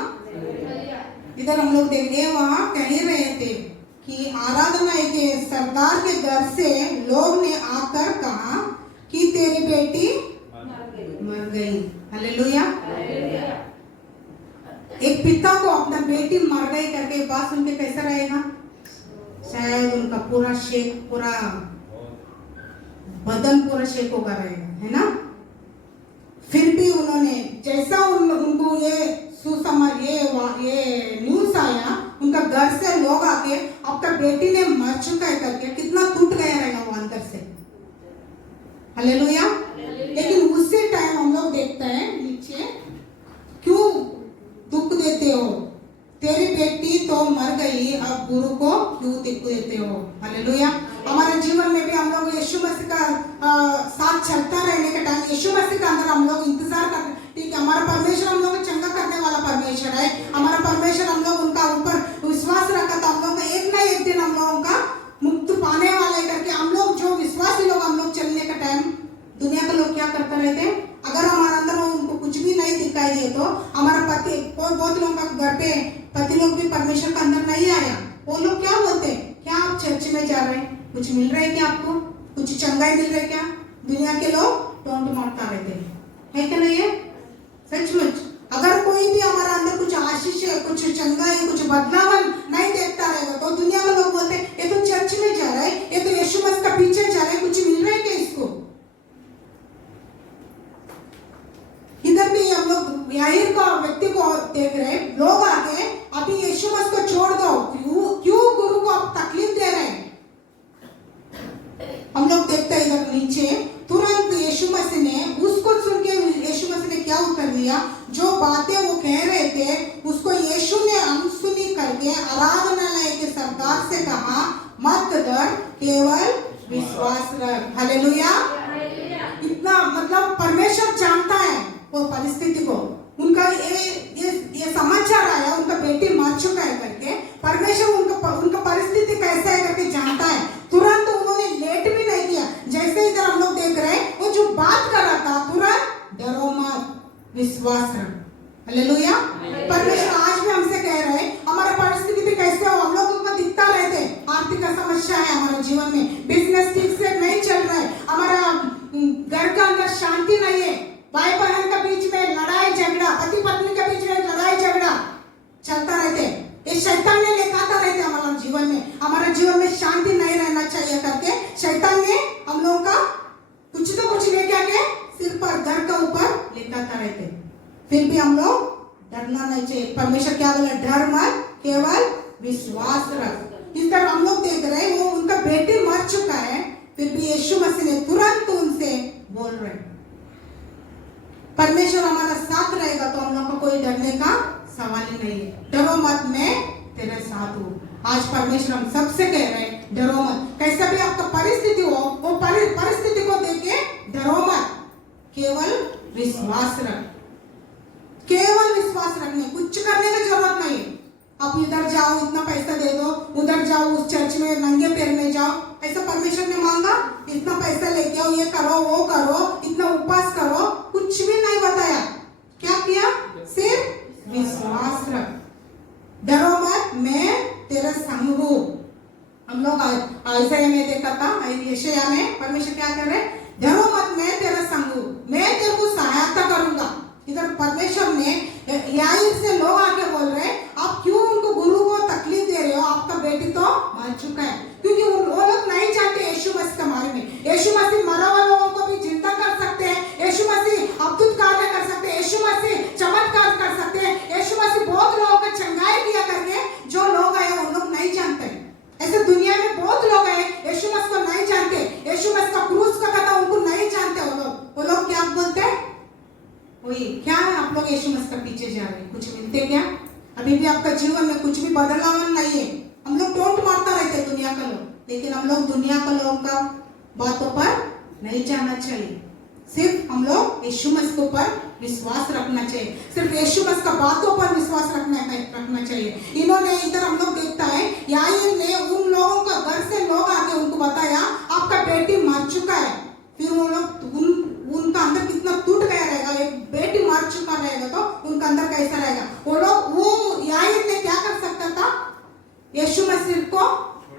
इधर हम लोग देखेंगे वहाँ कह रहे थे कि आराधनालय के सरदार के घर से लोग ने आकर कहा कि तेरी बेटी मर गई। हालेलुया। एक पिता को अपना बेटी मर गई करके बात सुन के कैसा रहेगा? शायद उनका पूरा बदन पूरा शेक होगा रहेगा, है ना? फिर भी उन्होंने जैसा उनको ये ये न्यूज आया, उनका घर से लोग आके आपका बेटी ने मर चुका है करके कितना टूट गया रहेगा वो अंदर से। हालेलुया। लेकिन उसी टाइम हम लोग देखते हैं नीचे, क्यों दुख देते हो? तेरी बेटी तो मर गई, अब गुरु को क्यों दुख देते हो? हालेलुया। हमारे जीवन में भी हम लोग यीशु मसीह का साथ चलता रहने के टाइम यीशु मसीह का अंदर हम लोग इंतजार करते, ठीक है, हमारा परमेश्वर हम लोग को चंगा करने वाला परमेश्वर है। हमारा परमेश्वर हम लोग उनका ऊपर विश्वास रखा था, हम लोग का एक ना एक दिन हम लोगों का मुक्त पाने वाले करके हम लोग जो विश्वासी लोग हम लोग चलने का टाइम दुनिया के लोग क्या करते रहते? अगर हमारे अंदर उनको कुछ भी नहीं दिखाई दे तो हमारा पति, बहुत लोगों का घर पे पति लोग भी परमेश्वर के अंदर नहीं आया, वो लोग क्या बोलते? क्या आप चर्च में जा रहे हैं, कुछ मिल रहा है क्या आपको? कुछ चंगाई मिल रहा है क्या? दुनिया के लोग टोंट मारता रहते हैं, है क्या नहीं है? सचमुच अगर कोई भी हमारा अंदर कुछ आशीष है, कुछ चंगाई, कुछ बदलाव नहीं देखता रहेगा तो दुनिया में लोग बोलते हैं ये तो चर्च में जा रहा है, ये तो यीशु मसीह का पीछे जा रहा है, कुछ मिल रहा है क्या इसको? इधर भी हम लोग याईर को व्यक्ति को देख रहे हैं, लोग आके अभी यीशु मसीह को छोड़ दो, क्यों गुरु को आप तकलीफ दे रहे हैं? हम लोग देखते हैं इधर नीचे, तुरंत यीशु मसीह ने उसको सुन के यीशु मसीह ने क्या उत्तर दिया? जो बातें वो कह रहे थे उसको यीशु ने अनसुनी करके आराधनालय के सरदार से कहा, मत डर, केवल विश्वास रख। हालेलुया। इतना मतलब परमेश्वर जानता है वो परिस्थिति को। उनका ये समाचार आया, उनका बेटी मर चुका है करके, परमेश्वर उनका परिस्थिति कैसा है करके जानता है। तुरंत उन्होंने लेट भी नहीं किया। जैसे इधर हम लोग देख रहे हैं, वो जो बात कर रहा था, तुरंत डरो मत, विश्वास रख। हालेलुया। परमेश्वर आज भी हमसे कह रहे हैं, हमारा परिस्थिति भी कैसे हो, हम लोगों को दिखता रहते, आर्थिक समस्या है हमारे जीवन में, बिजनेस ठीक से नहीं चल रहा है, हमारा घर का अंदर शांति नहीं है, भाई बहन के बीच में लड़ाई झगड़ा, पति पत्नी के बीच में लड़ाई झगड़ा चलता रहते, ये शैतान ने लेखाता रहते हमारे जीवन में, हमारे जीवन में शांति नहीं रहना चाहिए करके शैतान ने हम लोगों का कुछ तो कुछ लेके आके सिर पर, घर का ऊपर लेखाता रहते। फिर भी हम लोग डरना नहीं चाहिए। परमेश्वर क्या बोला? डर मत, केवल विश्वास रख। इस तरह हम लोग देख रहे हैं, वो उनका बेटी मर चुका है, फिर भी यीशु मसीह ने तुरंत उनसे बोल रहे, परमेश्वर हमारा साथ रहेगा तो हम लोग को कोई डरने का सवाल ही नहीं है। डरो मत, मैं तेरे साथ हूँ। आज परमेश्वर हम सबसे कह रहे हैं, डरो मत। कैसा भी आपका परिस्थिति हो, वो परिस्थिति को देखे डरो मत, केवल विश्वास रख। केवल विश्वास रखने, कुछ करने की जरूरत नहीं। आप इधर जाओ, इतना पैसा दे दो, उधर जाओ, उस चर्च में नंगे पैर में जाओ, ऐसा परमेश्वर ने मांगा? इतना पैसा लेके आओ, ये करो, वो करो, इतना उपवास करो, कुछ भी नहीं बताया। क्या किया? सिर्फ विश्वास रख। डरो मत, मैं तेरा संग हूँ। हम लोग आयसाया में देखा था, यशायाह में परमेश्वर क्या कर रहे? डरो मत, मैं तेरा संग हूँ, मैं तेरे को सहायता करूंगा। इधर परमेश्वर ने याईर से लोग आके बोल रहे हैं, आप क्यों उनको गुरु को तकलीफ दे रहे हो? आपका बेटी तो मर चुका है। क्योंकि वो लोग नहीं जानते यीशु मसीह के बारे में। यीशु मसीह मरा हुआ लोगों को भी जिंदा कर सकते हैं, यीशु मसीह अद्भुत कार्य कर सकते हैं, यीशु मसीह चमत्कार कर सकते हैं, यीशु मसीह बहुत लोगों का चंगाई किया करके जो लोग आए उन लोग नहीं जानते। ऐसे दुनिया में बहुत लोग हैं यीशु मसीह को नहीं जानते, यीशु मसीह का क्रूस का कथा उनको नहीं जानते। वो लोग क्या बोलते हैं? वही क्या है, आप लोग यीशु मसीह के पीछे जा रहे हैं, कुछ मिलते क्या? अभी भी आपका जीवन में कुछ भी बदलाव नहीं है। हम लोग टोंट मारता रहते दुनिया का लोग, लेकिन हम लोग दुनिया का लोगों का बातों पर नहीं जाना चाहिए। सिर्फ हम लोग यीशु मसीह के ऊपर विश्वास रखना चाहिए, सिर्फ यीशु मसीह का बातों पर विश्वास रखना चाहिए। इन्होंने इधर हम लोग देखता है, याईर ने उन लोगों का घर से लोग आके उनको बताया, आपका बेटी मर चुका है। फिर वो लोग उनका अंदर कितना टूट गया रहेगा, एक बेटी मर चुका रहेगा तो उनका अंदर कैसा रहेगा। वो याईर ने क्या कर सकता था? यीशु मसीह को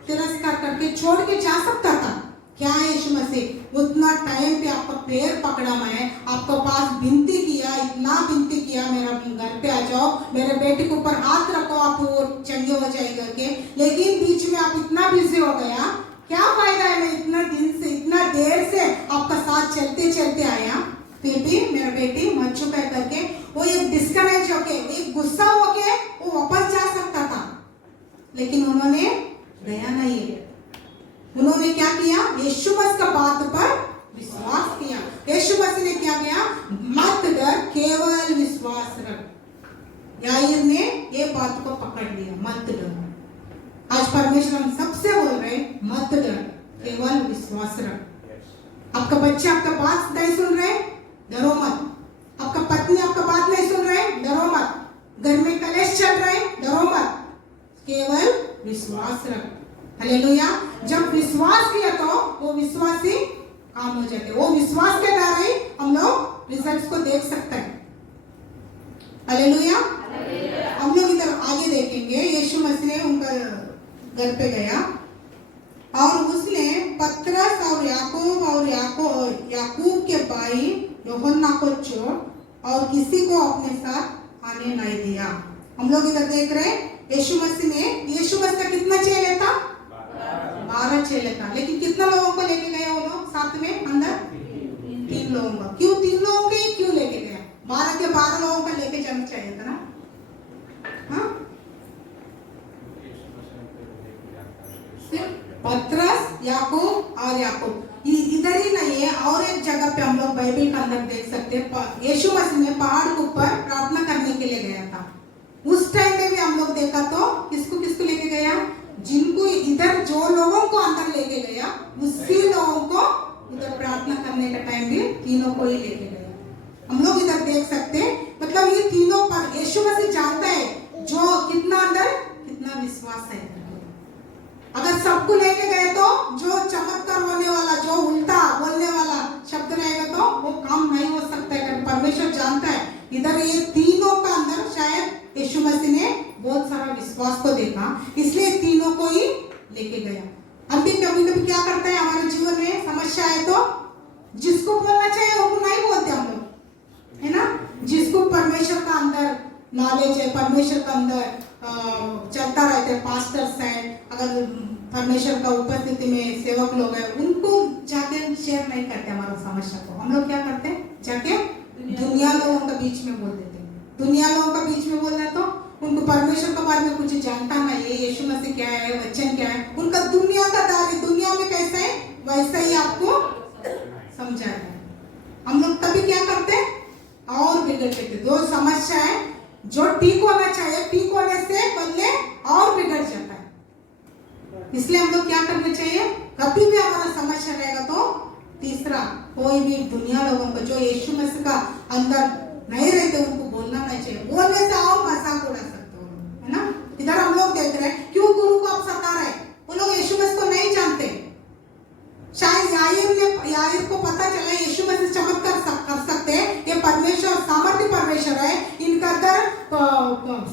तिरस्कार करके छोड़ के जा सकता था। क्या यीशु मसीह उतना टाइम पे आपका पैर पकड़ा, मैं आपके पास विनती किया, इतना विनती किया, मेरा घर पे आ जाओ, मेरे बेटे के ऊपर हाथ रखो, आप वो चंगे हो जाएगा के, लेकिन बीच में आप इतना बिजी हो गया। क्या फायदा है? मैं इतना दिन से, इतना देर से आपका साथ चलते चलते आया, फिर भी मेरा बेटी मर चुका है करके वो एक डिस्करेज होके, एक गुस्सा होके वो वापस जा सकता था, लेकिन उन्होंने गया नहीं। उन्होंने क्या किया? यीशु मसीह का बात पर विश्वास किया। यीशु मसीह ने क्या किया? मत डर, केवल विश्वास रख। याईर ने ये बात को पकड़ लिया, मत डर। आज परमेश्वर हम सबसे बोल रहे हैं, मत डर, केवल विश्वास रख। आपका बच्चा आपका बात नहीं सुन रहे, डरो मत। आपका पत्नी आपका बात नहीं सुन रहे, डरो मत। घर में कलेश चल रहे, डरो मत, केवल विश्वास रख। हालेलुया। जब विश्वास किया तो वो विश्वास ही काम हो जाते, वो विश्वास के द्वारा ही हम लोग रिजल्ट्स को देख सकते हैं। हालेलुया। हम लोग इधर आगे देखेंगे, यीशु मसीह उनका घर पे गया और उसने पतरस और याकूब के भाई यूहन्ना को छोड़ और किसी को अपने साथ आने नहीं दिया। हम लोग इधर देख रहे हैं, यीशु मसीह कितना चेले था? 12 चेले था। लेकिन कितना लोगों को लेके गए वो लोग साथ में अंदर? 3 लोगों का। क्यों 3 लोगों के ही क्यों लेके गया? 12 के 12 लोगों का लेके जाना चाहिए था ना? हाँ, पतरस, याकूब और याकूब। इधर ही नहीं है, और एक जगह पे हम लोग बाइबल के अंदर देख सकते हैं। यीशु मसीह ने पहाड़ के ऊपर प्रार्थना करने के लिए गया था। उस टाइम में भी हम लोग देखा तो किसको किसको लेके गया? जिनको इधर जो लोगों को अंदर लेके गया, उसी लोगों को उधर प्रार्थना करने का टाइम भी तीनों को ही लेके गया। हम लोग इधर देख सकते हैं, मतलब ये तीनों पर यीशु मसीह जानता है जो कितना अंदर कितना विश्वास है। अगर सबको लेके गए तो जो चमत्कार होने वाला, जो उल्टा बोलने वाला शब्द रहेगा तो वो काम नहीं हो सकता है। परमेश्वर जानता है इधर ये तीनों का अंदर शायद यीशु मसीह ने बहुत सारा विश्वास को देखा, इसलिए तीनों को ही लेके गया। हम भी कभी कभी क्या करते हैं हमारे जीवन में समस्या है तो जिसको बोलना चाहिए वो नहीं बोलते हम लोग, है ना? जिसको परमेश्वर का अंदर नॉलेज है, परमेश्वर का अंदर चलता रहते, पास्टर्स है, अगर परमेश्वर का उपस्थिति में सेवक लोग हैं, उनको जाके शेयर नहीं करते हमारा समस्या को। हम लोग क्या करते हैं? जाके दुनिया लोगों के बीच में बोल देते हैं। दुनिया लोगों के बीच में बोलना तो उनको परमेश्वर के बारे में कुछ जानता नहीं है, यीशु मसीह क्या है, वचन क्या है, उनका दुनिया का दारी, दुनिया में कैसा है वैसा ही आपको समझाना है। हम लोग तभी क्या करते हैं? और बिगड़ देते। दो समस्या है, जो ठीक होना चाहिए ठीक होने से पहले और बिगड़ जाता है। इसलिए हम लोग क्या करना चाहिए? कभी भी हमारा समस्या रहेगा तो तीसरा कोई भी दुनिया लोगों को जो यीशु मसीह का अंदर नहीं रहते उनको बोलना नहीं चाहिए। बोलने से और मजाक उड़ा सकते हो, है ना? इधर हम लोग देख रहे हैं क्यों गुरु को आप सता रहे, वो लोग यीशु मसीह को नहीं जानते। शायद याईर को पता चला यीशु मसीह चमत्कार कर सकते हैं, ये परमेश्वर सामर्थ्य परमेश्वर है, इनका अंदर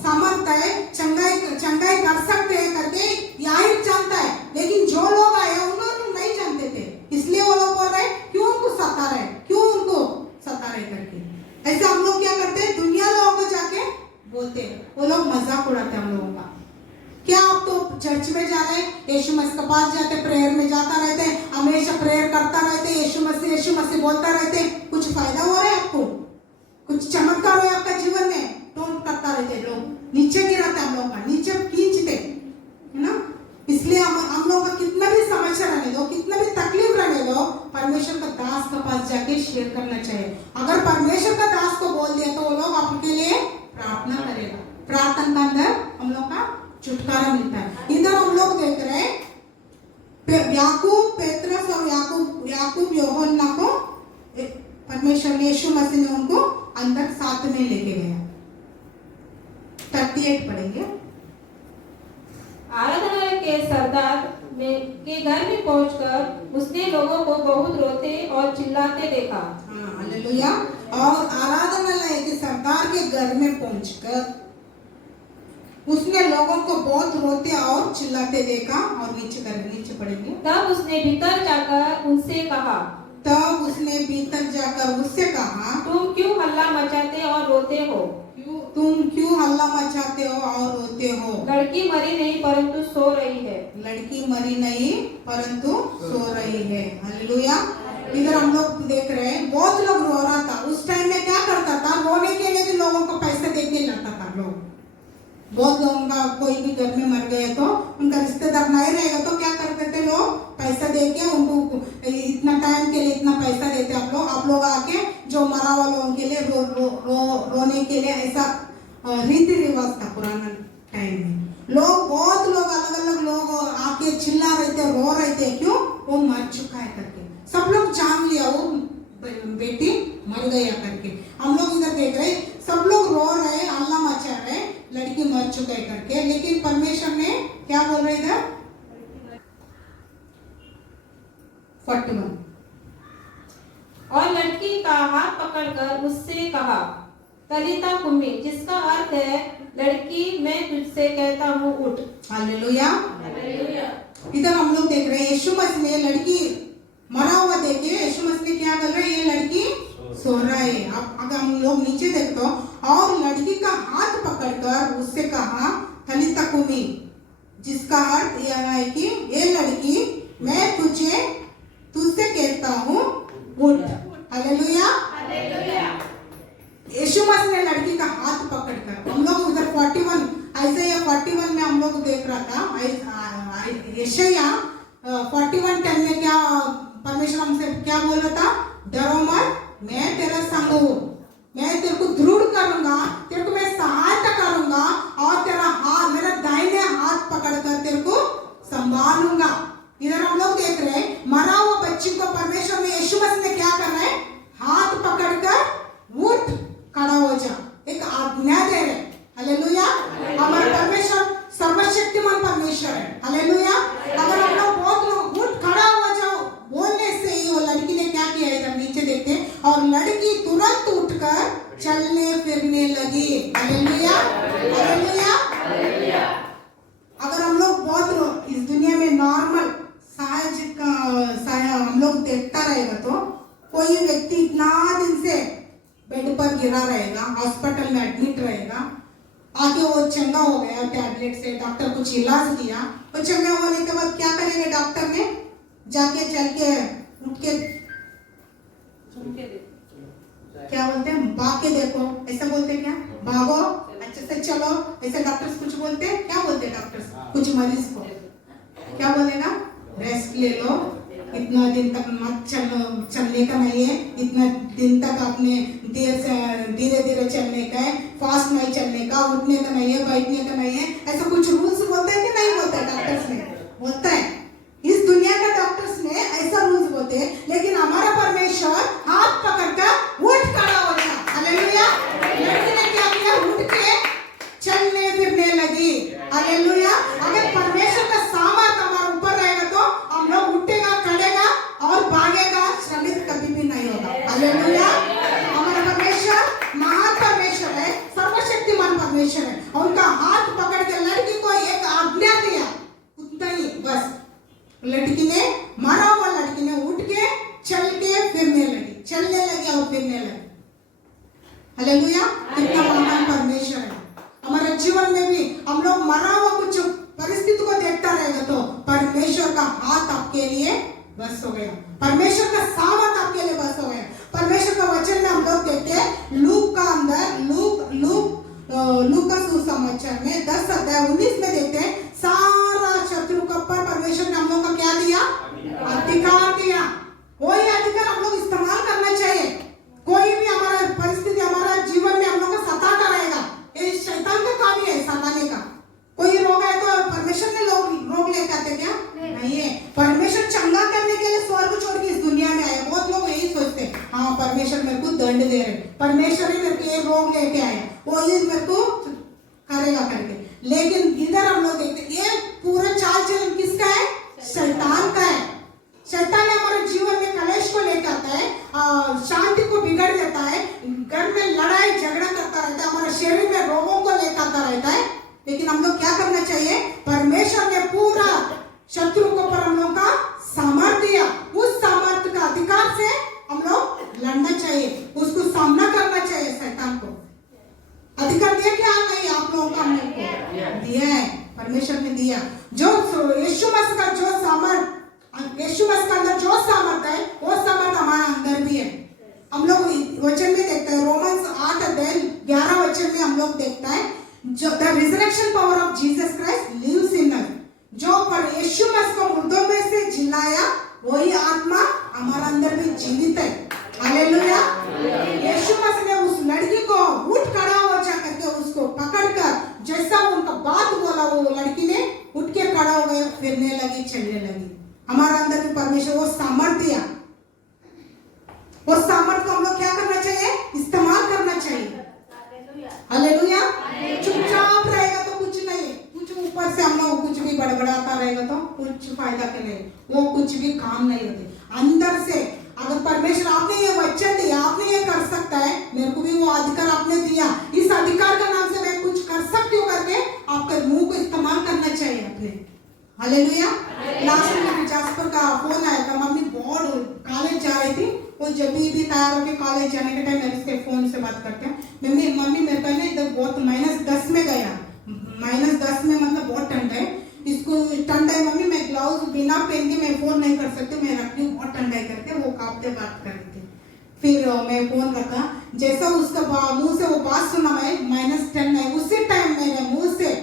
सामर्थ्य है, चंगाई कर सकते हैं करके याईर जानता है। लेकिन जो लोग आए उन्होंने नहीं जानते थे, इसलिए वो लोग बोल रहे क्यों उनको सता रहे, क्यों उनको सता रहे करके। ऐसे हम लोग क्या करते हैं? दुनिया लोगों को जाके बोलते हैं, वो लोग मजाक उड़ाते हैं हम लोगों का। क्या आप तो चर्च में जा रहे हैं, यीशु मसीह के पास जाते, प्रेयर में जाता रहते हैं, हमेशा प्रेयर करता रहते, यीशु मसीह बोलता रहते, कुछ फायदा हो रहा है आपको? कुछ चमत्कार हो आपका जीवन में? टोंट करता रहते लोग, नीचे गिराते हम लोग का, नीचे खींचते, है ना? इसलिए हम लोग का कितना भी समस्या रहने दो, कितना भी तकलीफ रहने दो, परमेश्वर का दास के पास जाके शेयर करना चाहिए। अगर परमेश्वर का दास को बोल दिया तो वो लोग आपके लिए प्रार्थना करेगा। प्रार्थना के अंदर हम लोग का छुटकारा मिलता है। इधर हम लोग देख रहे हैं याकूब, पेत्रस और याकूब यूहन्ना को परमेश्वर ने, यीशु मसीह ने उनको अंदर साथ में लेके गया। 38 पढ़ेंगे। आराधनालय के सरदार के घर में पहुंचकर उसने लोगों को बहुत रोते और चिल्लाते देखा। हाँ, हालेलुया। और आराधनालय के सरदार के घर में पहुंचकर उसने लोगों को बहुत रोते और चिल्लाते देखा। और नीचे पढ़ेंगे। तब उसने भीतर जाकर उनसे कहा, तुम क्यों हल्ला मचाते और रोते हो? लड़की मरी नहीं परंतु सो रही है। लड़की मरी नहीं परंतु सो रही है। हालेलुया। इधर हम लोग देख रहे हैं बहुत लोग रो रहा था। उस टाइम में क्या करता था? रोने के लिए भी लोगों को पैसे देके लाता था लोग। बहुत लोगों का कोई भी घर में मर गए तो उनका रिश्तेदार नहीं रहेगा तो क्या करते थे लोग? पैसा देके उनको इतना टाइम के लिए इतना पैसा देते आप लोग आके जो मरा हुआ लोगों के लिए रोने के लिए, ऐसा रीति रिवाज था पुराना टाइम में। बहुत लोग अलग अलग लोग आके चिल्ला रहे थे, रो रहे थे, क्यों? वो मर चुका है करके। सब लोग जान लिया वो बेटी मर गया करके। हम लोग इधर देख रहे सब लोग रो रहे, हल्ला मचा रहे, लड़की मर चुका है करके। लेकिन परमेश्वर ने क्या बोल रहे इधर? 41। और लड़की का हाथ पकड़कर उससे कहा, तलीता कुम्मी, जिसका अर्थ है लड़की मैं तुझसे कहता हूँ उठ। हालेलुया। इधर हम लोग देख रहे हैं यीशु मसीह ने लड़की मरा हुआ देखिए, यीशु मसीह ने क्या कर रहे हैं? ये लड़की सो रहा है। अब अगर हम लोग नीचे देखते हो, और लड़की का हाथ पकड़कर उससे कहा, तलीता जिसका अर्थ यह है कि ये लड़की, मैं तुझसे कहता हूँ उठ। हालेलुया। यीशु मसीह ने लड़की का हाथ पकड़कर, हम लोग उधर 41 आइज़ाया 41 में हम लोग देख रहा था, यशाया 41:10 में क्या परमेश्वर हमसे क्या बोल रहा था, डरो मत, मैं तेरा संग हूँ, मैं तेरे को दृढ़ करूंगा, तेरे को मैं सहायता करूंगा और तेरा हाथ, मेरा दाहिने हाथ पकड़कर तेरे को संभालूंगा। इधर हम लोग देख रहे हैं मरा हुआ बच्ची को परमेश्वर ने, यीशु मसीह ने क्या कर रहे हैं, हाथ पकड़कर उठ खड़ा हो जा, एक आज्ञा दे रहे। हालेलुया। हमारा परमेश्वर सर्वशक्तिमान परमेश्वर है। हालेलुया। अगर हम लोग बहुत लोग उठ खड़ा हो जाओ बोलने से ही, वो लड़की ने क्या किया, इधर नीचे देखते हैं, और लड़की तुरंत उठकर चलने फिरने लगी। हालेलुया। हालेलुया। अगर हम लोग बहुत इस दुनिया में नॉर्मल साहजिक हम लोग देखता रहेगा तो कोई व्यक्ति इतना दिन से बेड पर गिरा रहेगा, हॉस्पिटल में एडमिट रहेगा, आगे वो चंगा हो गया टैबलेट से, डॉक्टर कुछ इलाज दिया, वो चंगा होने के बाद क्या करेगा डॉक्टर ने, जाके चल के उठ के क्या बोलते हैं, भाग के देखो, ऐसा बोलते हैं क्या, भागो अच्छे से चलो, ऐसे डॉक्टर्स कुछ बोलते हैं, क्या बोलते हैं डॉक्टर्स कुछ मरीज को, क्या बोलेगा, रेस्ट ले लो, इतना दिन तक मत चलने का नहीं है, इतना दिन तक आपने धीरे धीरे चलने का है, फास्ट नहीं चलने का, उठने का नहीं है, बैठने का नहीं है, ऐसा कुछ रूल्स बोलते हैं कि नहीं बोलते हैं डॉक्टर्स ने, बोलता है। इस दुनिया का डॉक्टर्स ने ऐसा रूल्स बोलते हैं, लेकिन हमारा परमेश्वर हाथ पकड़कर उठ खड़ा हो गया। हालेलुया। लड़की ने क्या किया, उठ के चलने फिरने लगी। हालेलुया। अगर परमेश्वर का सामर्थ हमारे ऊपर रहेगा तो हम लोग उठेगा, खड़ेगा और भागेगा, श्रमित कभी भी नहीं होगा। हालेलुया। हमारा परमेश्वर महान परमेश्वर है, सर्वशक्तिमान परमेश्वर है, और उनका हाथ पकड़ के लड़की को एक आज्ञा दिया, उतना ही बस। लड़की ने, मरा हुआ लड़की ने उठ के चल के फिरने लगी, चलने लगी और फिरने लगी। हालेलुया। कितना महान परमेश्वर है। हमारे जीवन में भी हम लोग मरा हुआ कुछ परिस्थिति को देखता रहेगा तो परमेश्वर का हाथ आपके लिए बस हो गया, परमेश्वर का सामर्थ आपके लिए बस हो गया। परमेश्वर का वचन में हम लोग देखते हैं लूक का अंदर, लूक का सुसमाचार में 10:19 में देखते हैं, सारा शत्रु के ऊपर परमेश्वर ने हम लोग का क्या दिया, अधिकार दिया। वही अधिकार हम लोग इस्तेमाल करना चाहिए। कोई भी हमारा परिस्थिति हमारा जीवन में हम लोग को सताता रहेगा, ये शैतान का काम है सताने का। कोई रोग है तो परमेश्वर ने रोग लेके आते क्या, नहीं है। परमेश्वर चंगा करने के लिए स्वर्ग छोड़ के इस दुनिया में आए। बहुत लोग यही सोचते हैं, हाँ परमेश्वर मेरे को दंड दे रहे, परमेश्वर ही मेरे को ये रोग लेके आया, वो ये मेरे को करेगा करके। लेकिन इधर हम लोग देखते ये पूरा चाल चलन किसका है, शैतान का है। शैतान ने हमारे जीवन में कलेश को लेकर आता है, शांति को बिगाड़ देता है, घर में लड़ाई झगड़ा करता रहता है, हमारे शरीर में रोगों को लेकर आता रहता है। लेकिन हम लोग क्या करना चाहिए, परमेश्वर ने पूरा शत्रु को पर हम लोग का सामर्थ दिया, उस सामर्थ का अधिकार से हम लोग लड़ना चाहिए, उसको सामना करना चाहिए। शैतान को अधिकार दिया क्या, नहीं आप लोगों का हम लोग को दिया है, परमेश्वर ने दिया। जो यीशु मसीह का जो सामर्थ, यीशु मसीह का अंदर जो सामर्थ है वो सामर्थ हमारे अंदर भी है। हम लोग वचन में देखते हैं, रोमन्स 8:11 वचन में हम लोग देखता है, जो the resurrection power of Jesus Christ lives in us, जो पर यीशु मसीह को मुर्दों में से जिलाया वही आत्मा हमारे अंदर भी जीवित है। हालेलुया। यीशु मसीह ने उस लड़की को उठ खड़ा हो जा करके उसको पकड़कर जैसा उनका बात बोला, वो लड़की ने उठ के खड़ा हो गया, फिरने लगी, चलने लगी। हमारा अंदर भी परमेश्वर वो सामर्थ दिया, वो सामर्थ को हम लोग क्या करना चाहिए, इस्तेमाल करना चाहिए। हालेलुया। चुपचाप रहेगा तो कुछ नहीं, कुछ ऊपर से हम लोग कुछ भी बड़बड़ाता रहेगा तो कुछ फायदा के नहीं, वो कुछ भी काम नहीं होते। अंदर से अगर परमेश्वर आपने ये वचन दिया, आपने ये कर सकता है, मेरे को भी वो अधिकार आपने दिया, इस अधिकार का नाम से मैं कुछ कर सकती हूँ करके आपके मुंह को इस्तेमाल करना चाहिए अपने। हालेलुया। लास्ट में जास्पर का फोन आया था, मम्मी बहुत कॉलेज जा रही थी, वो जब भी तैयार होकर कॉलेज जाने के टाइम मेरे से फोन से बात करते हैं, मम्मी मेरे को ना इधर बहुत -10 में गया, -10 में मतलब बहुत ठंड है, इसको ठंड है मम्मी, मैं ग्लव्स बिना पहन के मैं फोन नहीं कर सकती, मैं रखती हूँ, बहुत ठंड है करके वो कांपते बात कर रही थी। फिर मैं फोन रखा, जैसा उसका मुंह से वो बात सुना मैं -10 है, उसी टाइम मैंने मुंह से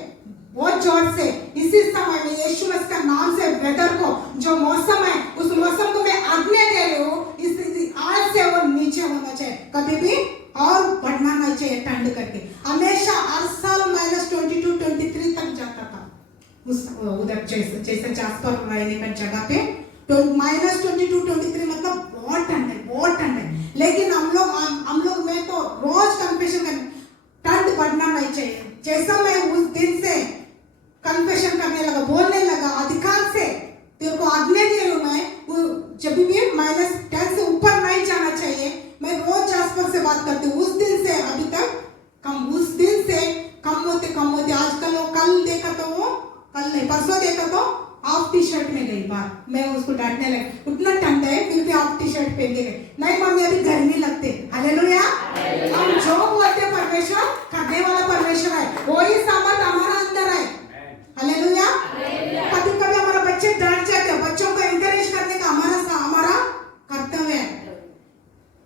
बहुत जोर से इसी समय में यीशु मसीह का नाम से वेदर को, जो मौसम है उस मौसम को मैं आज्ञा दे रही हूँ, इस आज से वो नीचे होना चाहिए, कभी भी और बढ़ना नहीं चाहिए ठंड करके। हमेशा हर साल -22 23 तक जाता था उस उधर जैसे जास्पर रहने का जगह पे, तो -22 23 मतलब बहुत ठंड है, बहुत ठंड है। लेकिन हम लोग में तो रोज कन्फेशन करने, ठंड बढ़ना नहीं चाहिए। जैसा मैं उस दिन से कन्फेशन करने लगा, बोलने लगा अधिकार से, तेरे को आज्ञा दे रही हूं मैं, जब भी -10 से ऊपर नहीं जाना चाहिए। मैं रोज जास्पर से बात करती हूँ, उस दिन से अभी तक कम, उस दिन से कम होते आजकल वो कल देखा तो वो कल नहीं परसों देखा तो हाफ टी शर्ट में गई बाहर, मैं उसको डांटने लगी, उतना ठंड है फिर भी हाफ टी शर्ट पहन के गई, नहीं मम्मी अभी गर्मी लगती। हालेलुया। हम जो बोलते परमेश्वर करने वाला परमेश्वर है, वही सामर्थ हमारा अंदर है। हालेलुया। कभी कभी हमारे बच्चे डर जाते हैं, बच्चों को एनकरेज करने का हमारा कर्तव्य है।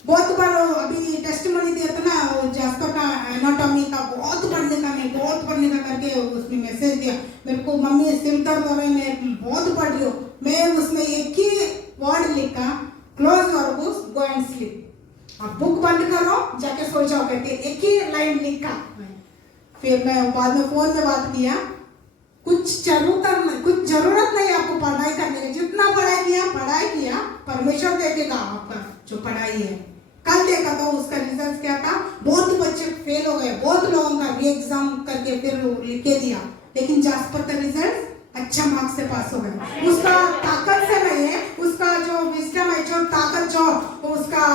बहुत बार अभी टेस्टिमनी दिया था ना, जास्पर का एनाटॉमी का बहुत पढ़ने का करके उसने मैसेज दिया मेरे को, मम्मी सिर दर्द हो रहा है, मैं बहुत पढ़ रही हूँ। मैं उसमें एक ही वर्ड लिखा, close your books go and sleep. आप बुक बंद करो जाके सो जाओ करके एक ही लाइन लिखा। फिर मैं बाद में फोन में बात किया, कुछ जरूरत नहीं आपको पढ़ाई करने की, जितना पढ़ाई किया परमेश्वर देखेगा आपका जो पढ़ाई है। कल देखा था उसका रिजल्ट क्या था, बहुत बच्चे फेल हो गए, बहुत लोगों का री एग्जाम करके फिर लिख के दिया, लेकिन जास्पर का रिजल्ट अच्छा मार्क्स से पास हो गए। उसका ताकत से नहीं है, उसका जो विजडम है, जो ताकत, जो उसका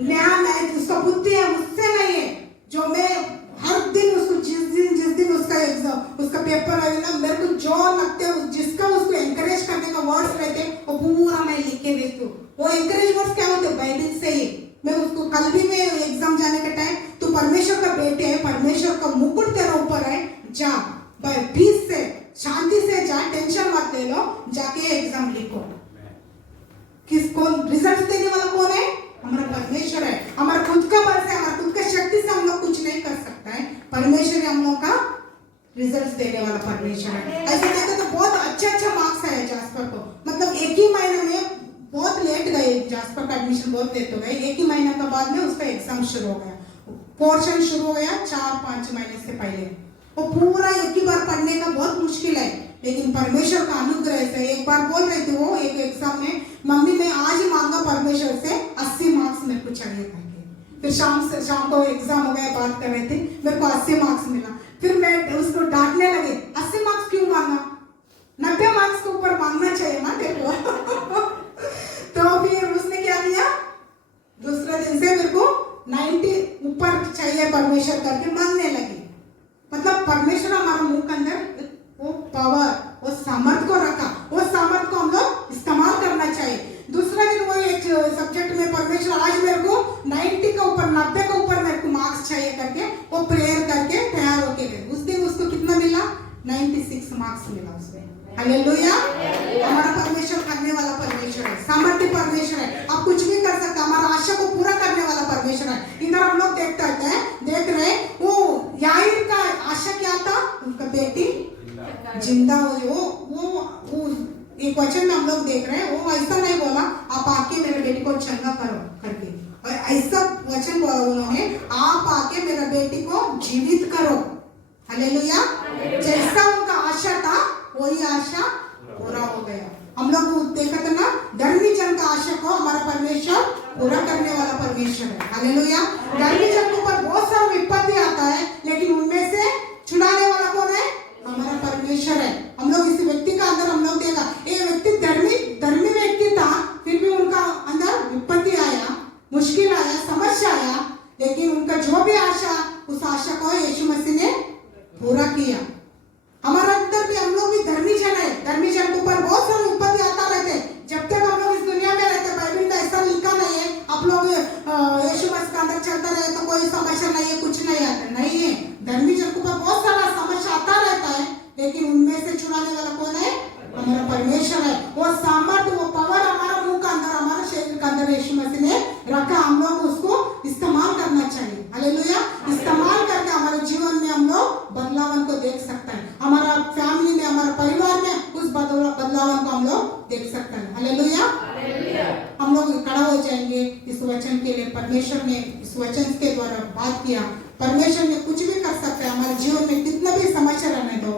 ज्ञान है, उसका बुद्धि है, उससे नहीं है। जो मैं हर दिन उसको जिस दिन उसका एग्जाम उसका पेपर है ना, मेरे को जो लगते हैं जिसका उसको एनकरेज करने का वर्ड्स रहते हैं वो पूरा मैं लिख के देती हूँ। वो एनकरेज वर्ड्स क्या होते हैं, बाइबल से ही। मैं उसको कल भी मैं एग्जाम जाने का टाइम, तो परमेश्वर का बेटे है, परमेश्वर का मुकुट तेरे ऊपर है, जा पीस से शांति से जा, टेंशन मत ले लो, जाके एग्जाम लिखो। किसको रिजल्ट देने वाला कौन है? हमारा परमेश्वर है। हमारा खुद का बल से, हमारा खुद का शक्ति से हम लोग कुछ नहीं कर सकता है, परमेश्वर हम लोग का रिजल्ट देने वाला परमेश्वर है। ऐसे देखो तो बहुत अच्छा मार्क्स आया जास्पर को, मतलब एक ही महीने में, बहुत लेट गए जास्पर का एडमिशन, बहुत लेट हो गए, एक ही महीने के बाद में उसका एग्जाम शुरू हो गया, पोर्शन शुरू हो गया 4-5 महीने से पहले। वो पूरा एक ही बार पढ़ने का बहुत मुश्किल है, लेकिन परमेश्वर का अनुग्रह से एक बार बोल रहे थे वो एक एग्जाम में, मम्मी मैं आज मांगा परमेश्वर से 80 मार्क्स मेरे को चाहिए करके। फिर शाम को एग्जाम हो गया, बात कर रहे थे, मेरे को 80 मार्क्स मिला। फिर मैं उसको डांटने लगे, 80 मार्क्स क्यों मांगा, 90 मार्क्स के ऊपर मांगना चाहिए ना देखो। तो फिर उसने क्या किया, दूसरे दिन से मेरे को 90 ऊपर चाहिए परमेश्वर करके मांगने लगी। मतलब परमेश्वर हमारा मुंह के अंदर वो पावर, वो सामर्थ को रखा, वो सामर्थ को हम लोग इस्तेमाल करना चाहिए। दूसरा दिन वो एक सब्जेक्ट में परमेश्वर आज मेरे को 90 के ऊपर, 90 के ऊपर मेरे को मार्क्स चाहिए करके वो प्रेयर करके तैयार होके गए। उस दिन उसको कितना मिला, 96 मार्क्स मिला उसमें। हालेलुया। हमारा परमेश्वर करने वाला परमेश्वर है, सामर्थ्य परमेश्वर है, आप कुछ भी कर सकते, हमारा आशा को पूरा करने वाला परमेश्वर है। इधर हम लोग देख रहे वो याईर का आशा क्या था, उनका बेटी जिंदा हो जाए। वो एक वचन में हम लोग देख रहे हैं, वो ऐसा नहीं बोला आप आके मेरे बेटी को चंगा करो करके, और ऐसा वचन बोला उन्होंने, आप आके मेरे बेटी को जीवित करो। हालेलुया। जैसा उनका आशा था वही आशा पूरा हो गया। हम लोग देखा था ना, धर्मी जन का आशा को हमारा परमेश्वर पूरा करने वाला परमेश्वर है। हालेलुया। धर्मी जन के ऊपर बहुत सारा विपत्ति आता है, लेकिन उनमें से छुड़ाने वाला कौन है, हमारा परमेश्वर है। हम लोग इस व्यक्ति का अंदर हम लोग देखा, ये व्यक्ति धर्मी व्यक्ति था, फिर भी उनका अंदर विपत्ति आया, मुश्किल आया, समस्या आया, लेकिन उनका जो भी आशा, उस आशा को यीशु मसीह ने पूरा किया। हमारा अंदर भी, हम लोग भी धर्मी जन है, धर्मी जन के ऊपर बहुत सारे विपत्ति आता रहते हैं। जब तक हम लोग इस दुनिया में रहते, बाइबल में ऐसा लिखा नहीं है आप लोग यीशु मसीह का अंदर चलता रहे तो कोई समस्या नहीं है, कुछ नहीं आता, नहीं है। धर्मी जन के ऊपर बहुत सारा समस्या आता रहता है, लेकिन उनमें से छुड़ा चलाने वाला कौन है? हमारा परमेश्वर है। वो सामर्थ्य, वो पावर हमारा मुंह का अंदर, हमारे शरीर का अंदर यीशु मसीह ने रखा। हम लोग उसको इस्तेमाल करना चाहिए। हालेलुया। इस्तेमाल करके हमारे जीवन में हम लोग बदलाव को देख सकते हैं। हमारा फैमिली में, हमारे परिवार में उस बदलाव को हम लोग देख सकते हैं। हालेलुया। हम लोग खड़ा हो जाएंगे इस वचन के लिए। परमेश्वर ने इस वचन के द्वारा बात किया। परमेश्वर ने कुछ भी कर सकता है। हमारे जीवन में कितना भी समस्या रहने दो,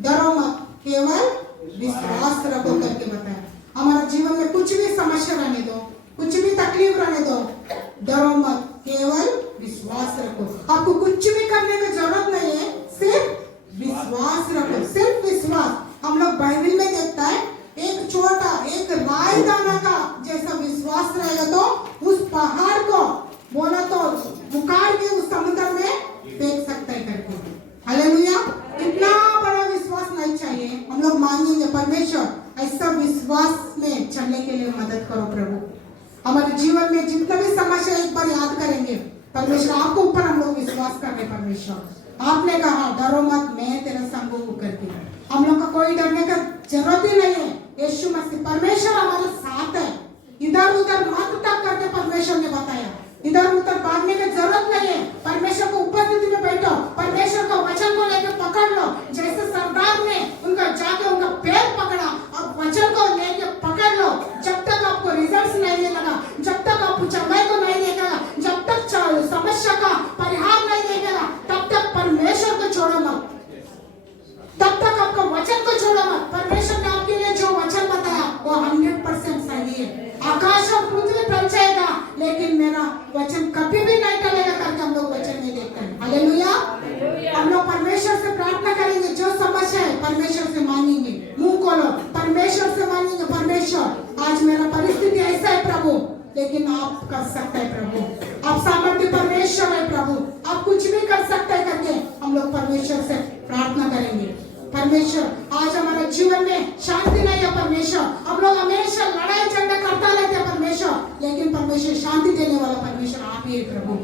डरो मत, केवल विश्वास रखो करके बताया। हमारे जीवन में कुछ भी समस्या रहने दो, कुछ भी तकलीफ रहने दो, डरो मत, केवल विश्वास रखो। आपको कुछ भी करने की जरूरत नहीं है, सिर्फ विश्वास रखो, सिर्फ विश्वास। हम लोग बाइबल में देखता है, एक छोटा एक राई दाना का जैसा विश्वास रहेगा तो उस पहाड़ को बोला तो उखाड़ के उस समुद्र में फेंक सकता है करके। हालेलुया। इतना बड़ा विश्वास नहीं चाहिए। हम लोग मांगेंगे परमेश्वर ऐसा विश्वास में चलने के लिए मदद करो प्रभु। हमारे जीवन में जितना भी समस्या एक बार याद करेंगे, परमेश्वर आपको ऊपर हम लोग विश्वास कर रहे। परमेश्वर आपने कहा डरो मत, मैं तेरा संग हूं करके। हम लोग का कोई डरने का जरूरत ही नहीं है। यीशु मसीह परमेश्वर हमारे साथ है। इधर उधर मत टक करके परमेश्वर ने बताया, इधर उधर भागने की जरूरत नहीं है। परमेश्वर को उपस्थिति में बैठो, परमेश्वर का वचन को लेकर पकड़ लो। जैसे सरदार ने उनका जाके उनका पैर पकड़ा और वचन को लेकर पकड़ लो। जब तक आपको रिजल्ट नहीं मिलेगा, जब तक आप चंगाई को नहीं देखेगा, जब तक समस्या का परिहार नहीं देखेगा, तब तक परमेश्वर को छोड़ो मत, तब तक आपका वचन को छोड़ो मत। परमेश्वर ने आपके लिए जो वचन बताया वो 100% सही है। आकाश और पृथ्वी टल जाएगा लेकिन मेरा वचन कभी भी नहीं टलेगा करके हम लोग वचन में देखते हैं। हालेलुया। हम लोग परमेश्वर से प्रार्थना करेंगे, जो समस्या है परमेश्वर से मांगेंगे, मुंह खोलो, परमेश्वर से मांगेंगे, परमेश्वर आज मेरा परिस्थिति ऐसा है प्रभु, लेकिन आप कर सकते हैं प्रभु, आप सामर्थ्य परमेश्वर है प्रभु, आप कुछ भी कर सकते हैं करके हम लोग परमेश्वर से प्रार्थना करेंगे। परमेश्वर आज हमारे जीवन में शांति नहीं है परमेश्वर, हम लोग हमेशा लड़ाई झगड़ा करता रहते हैं परमेश्वर, लेकिन परमेश्वर शांति देने वाला परमेश्वर आप ही है प्रभु,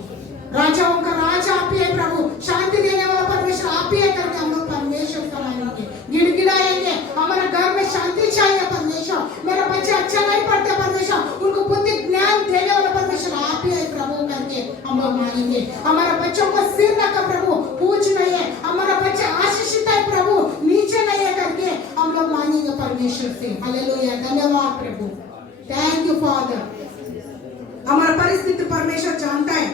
राजाओं का राजा आप ही है प्रभु, शांति देने वाला परमेश्वर आप ही है करके हम लोग परमेश्वर से मांगेंगे, गिड़गिड़ाएंगे। हमारे घर में शांति चाहिए परमेश्वर, मेरे बच्चे अच्छा नहीं पढ़ते परमेश्वर, उनको बुद्धि ज्ञान देने वाला परमेश्वर आप ही है प्रभु करके हम लोग मांगेंगे। हमारे बच्चों को सिर रखा प्रभु, पूछ नहीं है, हमारा बच्चे आशीषित है प्रभु, नीचे नहीं है करके हम लोग मांगेंगे परमेश्वर से। हालेलुया। धन्यवाद प्रभु, थैंक यू फादर। हमारा परिस्थिति परमेश्वर जानता है,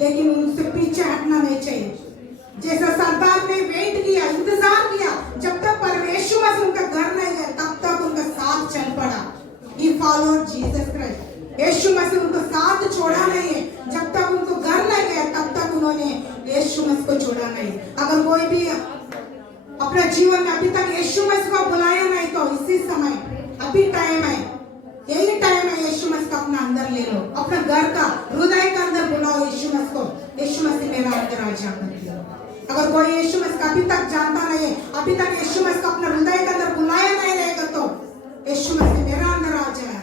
लेकिन उनसे पीछे हटना नहीं चाहिए। जैसा सरदार ने वेट किया, इंतजार किया, जब तक परमेश्वर मसीह उनका घर नहीं गया तब तक उनका साथ चल पड़ा। He followed Jesus Christ। यीशु मसीह उनको साथ छोड़ा नहीं है, जब तक उनको घर नहीं गया तब तक उन्होंने यीशु मसीह को छोड़ा नहीं। अगर कोई भी अपना जीवन में अभी तक यीशु मसीह को बुलाया नहीं तो इसी समय अभी टाइम है, यही टाइम है, यीशु मसीह को अपना अंदर ले लो, अपना घर का हृदय का अंदर बुलाओ यीशु मसीह को, यीशु मसीह मेरा अंदर आ जा। अगर कोई यीशु मसीह को अभी तक जानता नहीं है, अभी तक यीशु मसीह को अपना हृदय के अंदर बुलाया नहीं रहेगा तो यीशु मसीह मेरा अंदर आ जाए।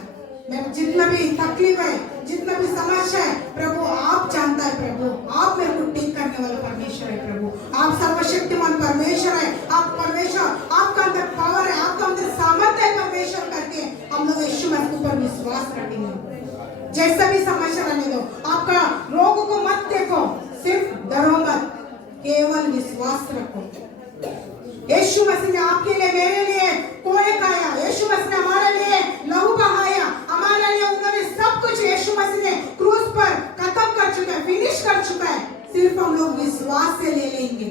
मेरा जितना भी तकलीफ है, जितना भी समस्या है प्रभु आप जानता है प्रभु, आप मेरे को ठीक करने वाला परमेश्वर है प्रभु, आप सर्वशक्तिमान परमेश्वर है, आप परमेश्वर, आपका अंदर पावर है, आपका अंदर सामर्थ्य है परमेश्वर करके हम लोग यीशु मसीह के ऊपर विश्वास रखेंगे। जैसा भी समस्या रहने दो, आपका रोग को मत देखो, सिर्फ डरो मत, केवल विश्वास रखो। यीशु मसीह ने आपके लिए, मेरे लिए कोड़े खाया, यीशु मसीह ने हमारे लिए लहू बहाया, हमारे लिए उन्होंने सब कुछ यीशु मसीह ने क्रूस पर खत्म कर चुका है, फिनिश कर चुका है, सिर्फ हम लोग विश्वास से ले लेंगे।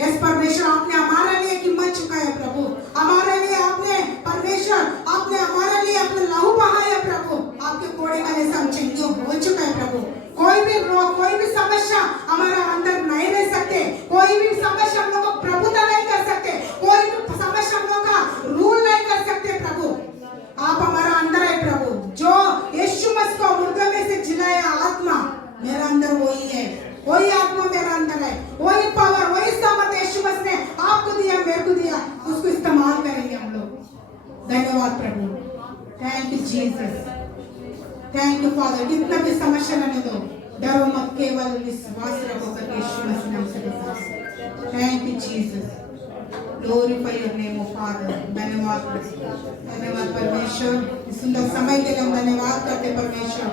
यस परमेश्वर आपने हमारे लिए कीमत चुकाया प्रभु, हमारे लिए आपने परमेश्वर, आपने हमारे लिए अपना लहू बहाया प्रभु, आपके कोड़े खाने से हम चंगे हो चुका है प्रभु। कोई भी रोग, कोई भी समस्या हमारा अंदर नहीं रह सकते, कोई भी समस्या हम लोग को प्रभुता नहीं कर सकते, कोई भी समस्या हम लोग का रूल नहीं कर सकते प्रभु, आप हमारा अंदर है प्रभु। जो यीशु मसीह को मुर्दों में से जिलाया आत्मा मेरा अंदर वही है, वही आत्मा मेरा अंदर है, वही पावर, वही सामर्थ यीशु मसीह ने आपको दिया, मेरे को दिया, उसको इस्तेमाल करेंगे हम लोग। धन्यवाद प्रभु, thank you Jesus, thank you father. कितना भी समस्या रहने दो, डरो मत, केवल विश्वास रखो करके यीशु मसीह नाम से। Thank you Jesus. Glorify your name O father. धन्यवाद धन्यवाद परमेश्वर, इस सुंदर समय के लिए हम धन्यवाद करते परमेश्वर।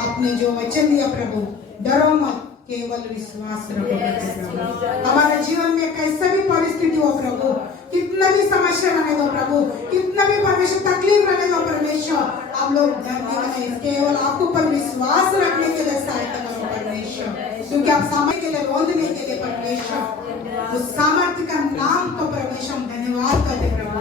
आपने जो वचन दिया प्रभु, डरो मत, केवल विश्वास रखो प्रभु। हमारे जीवन में कैसा भी परिस्थिति हो प्रभु, कितना भी समस्या रहने दो प्रभु, कितना भी परमेश्वर तकलीफ रहने दो परमेश्वर, आप लोग डरने का नहीं, केवल आपको पर विश्वास रखने के लिए सहायता करो परमेश्वर, क्योंकि आप समय के लिए रोंदने के लिए परमेश्वर उस सामर्थ्य का नाम को परमेश्वर हम धन्यवाद करते प्रभु।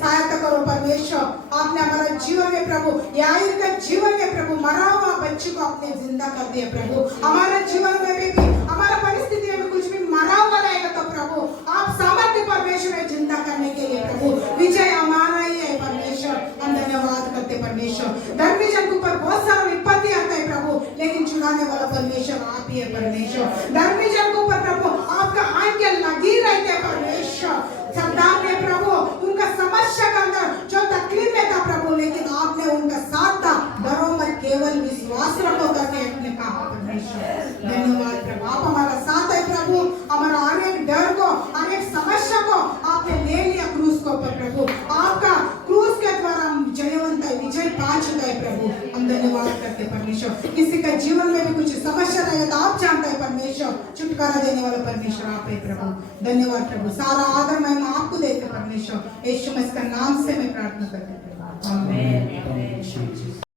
सहायता करो परमेश्वर। आपने हमारा जीवन में प्रभु, याईर का जीवन में प्रभु, मरा हुआ बच्चे को आपने जिंदा कर दिया प्रभु। हमारा जीवन में भी हमारा परिस्थिति में कुछ भी मरा हुआ रहेगा तो प्रभु आप सामर्थ्य परमेश्वर है जिंदा करने के लिए प्रभु। विजय हमारा ही है परमेश्वर, हम धन्यवाद करते परमेश्वर। धर्मी जन के ऊपर बहुत सारा विपत्ति आता है प्रभु, लेकिन छुड़ाने वाला परमेश्वर आप ही है परमेश्वर। धर्मी जन के ऊपर प्रभु आपका आंखें लगी रहते हैं परमेश्वर। सरदार ने प्रभु उनका समस्या के अंदर जो तकलीफ में था प्रभु, लेकिन आपने उनका साथ था, डरो मत, केवल विश्वास रखो करके आपने कहा परमेश्वर। धन्यवाद प्रभु, आप हमारा साथ है प्रभु। हमारा हर एक डर को, हर एक समस्या को आपने ले लिया क्रूस को ऊपर प्रभु। आपका क्रूस के द्वारा हम जयवंत है, विजय पा चुका है प्रभु। हम धन्यवाद करते परमेश्वर। किसी का जीवन में भी कुछ समस्या रहे तो आप जानते हैं परमेश्वर, छुटकारा देने वाला परमेश्वर आप है प्रभु। धन्यवाद प्रभु, सारा आदर महिमा आपको देते परमेश्वर। यीशु मसीह के नाम से मैं प्रार्थना करती हूँ, आमीन।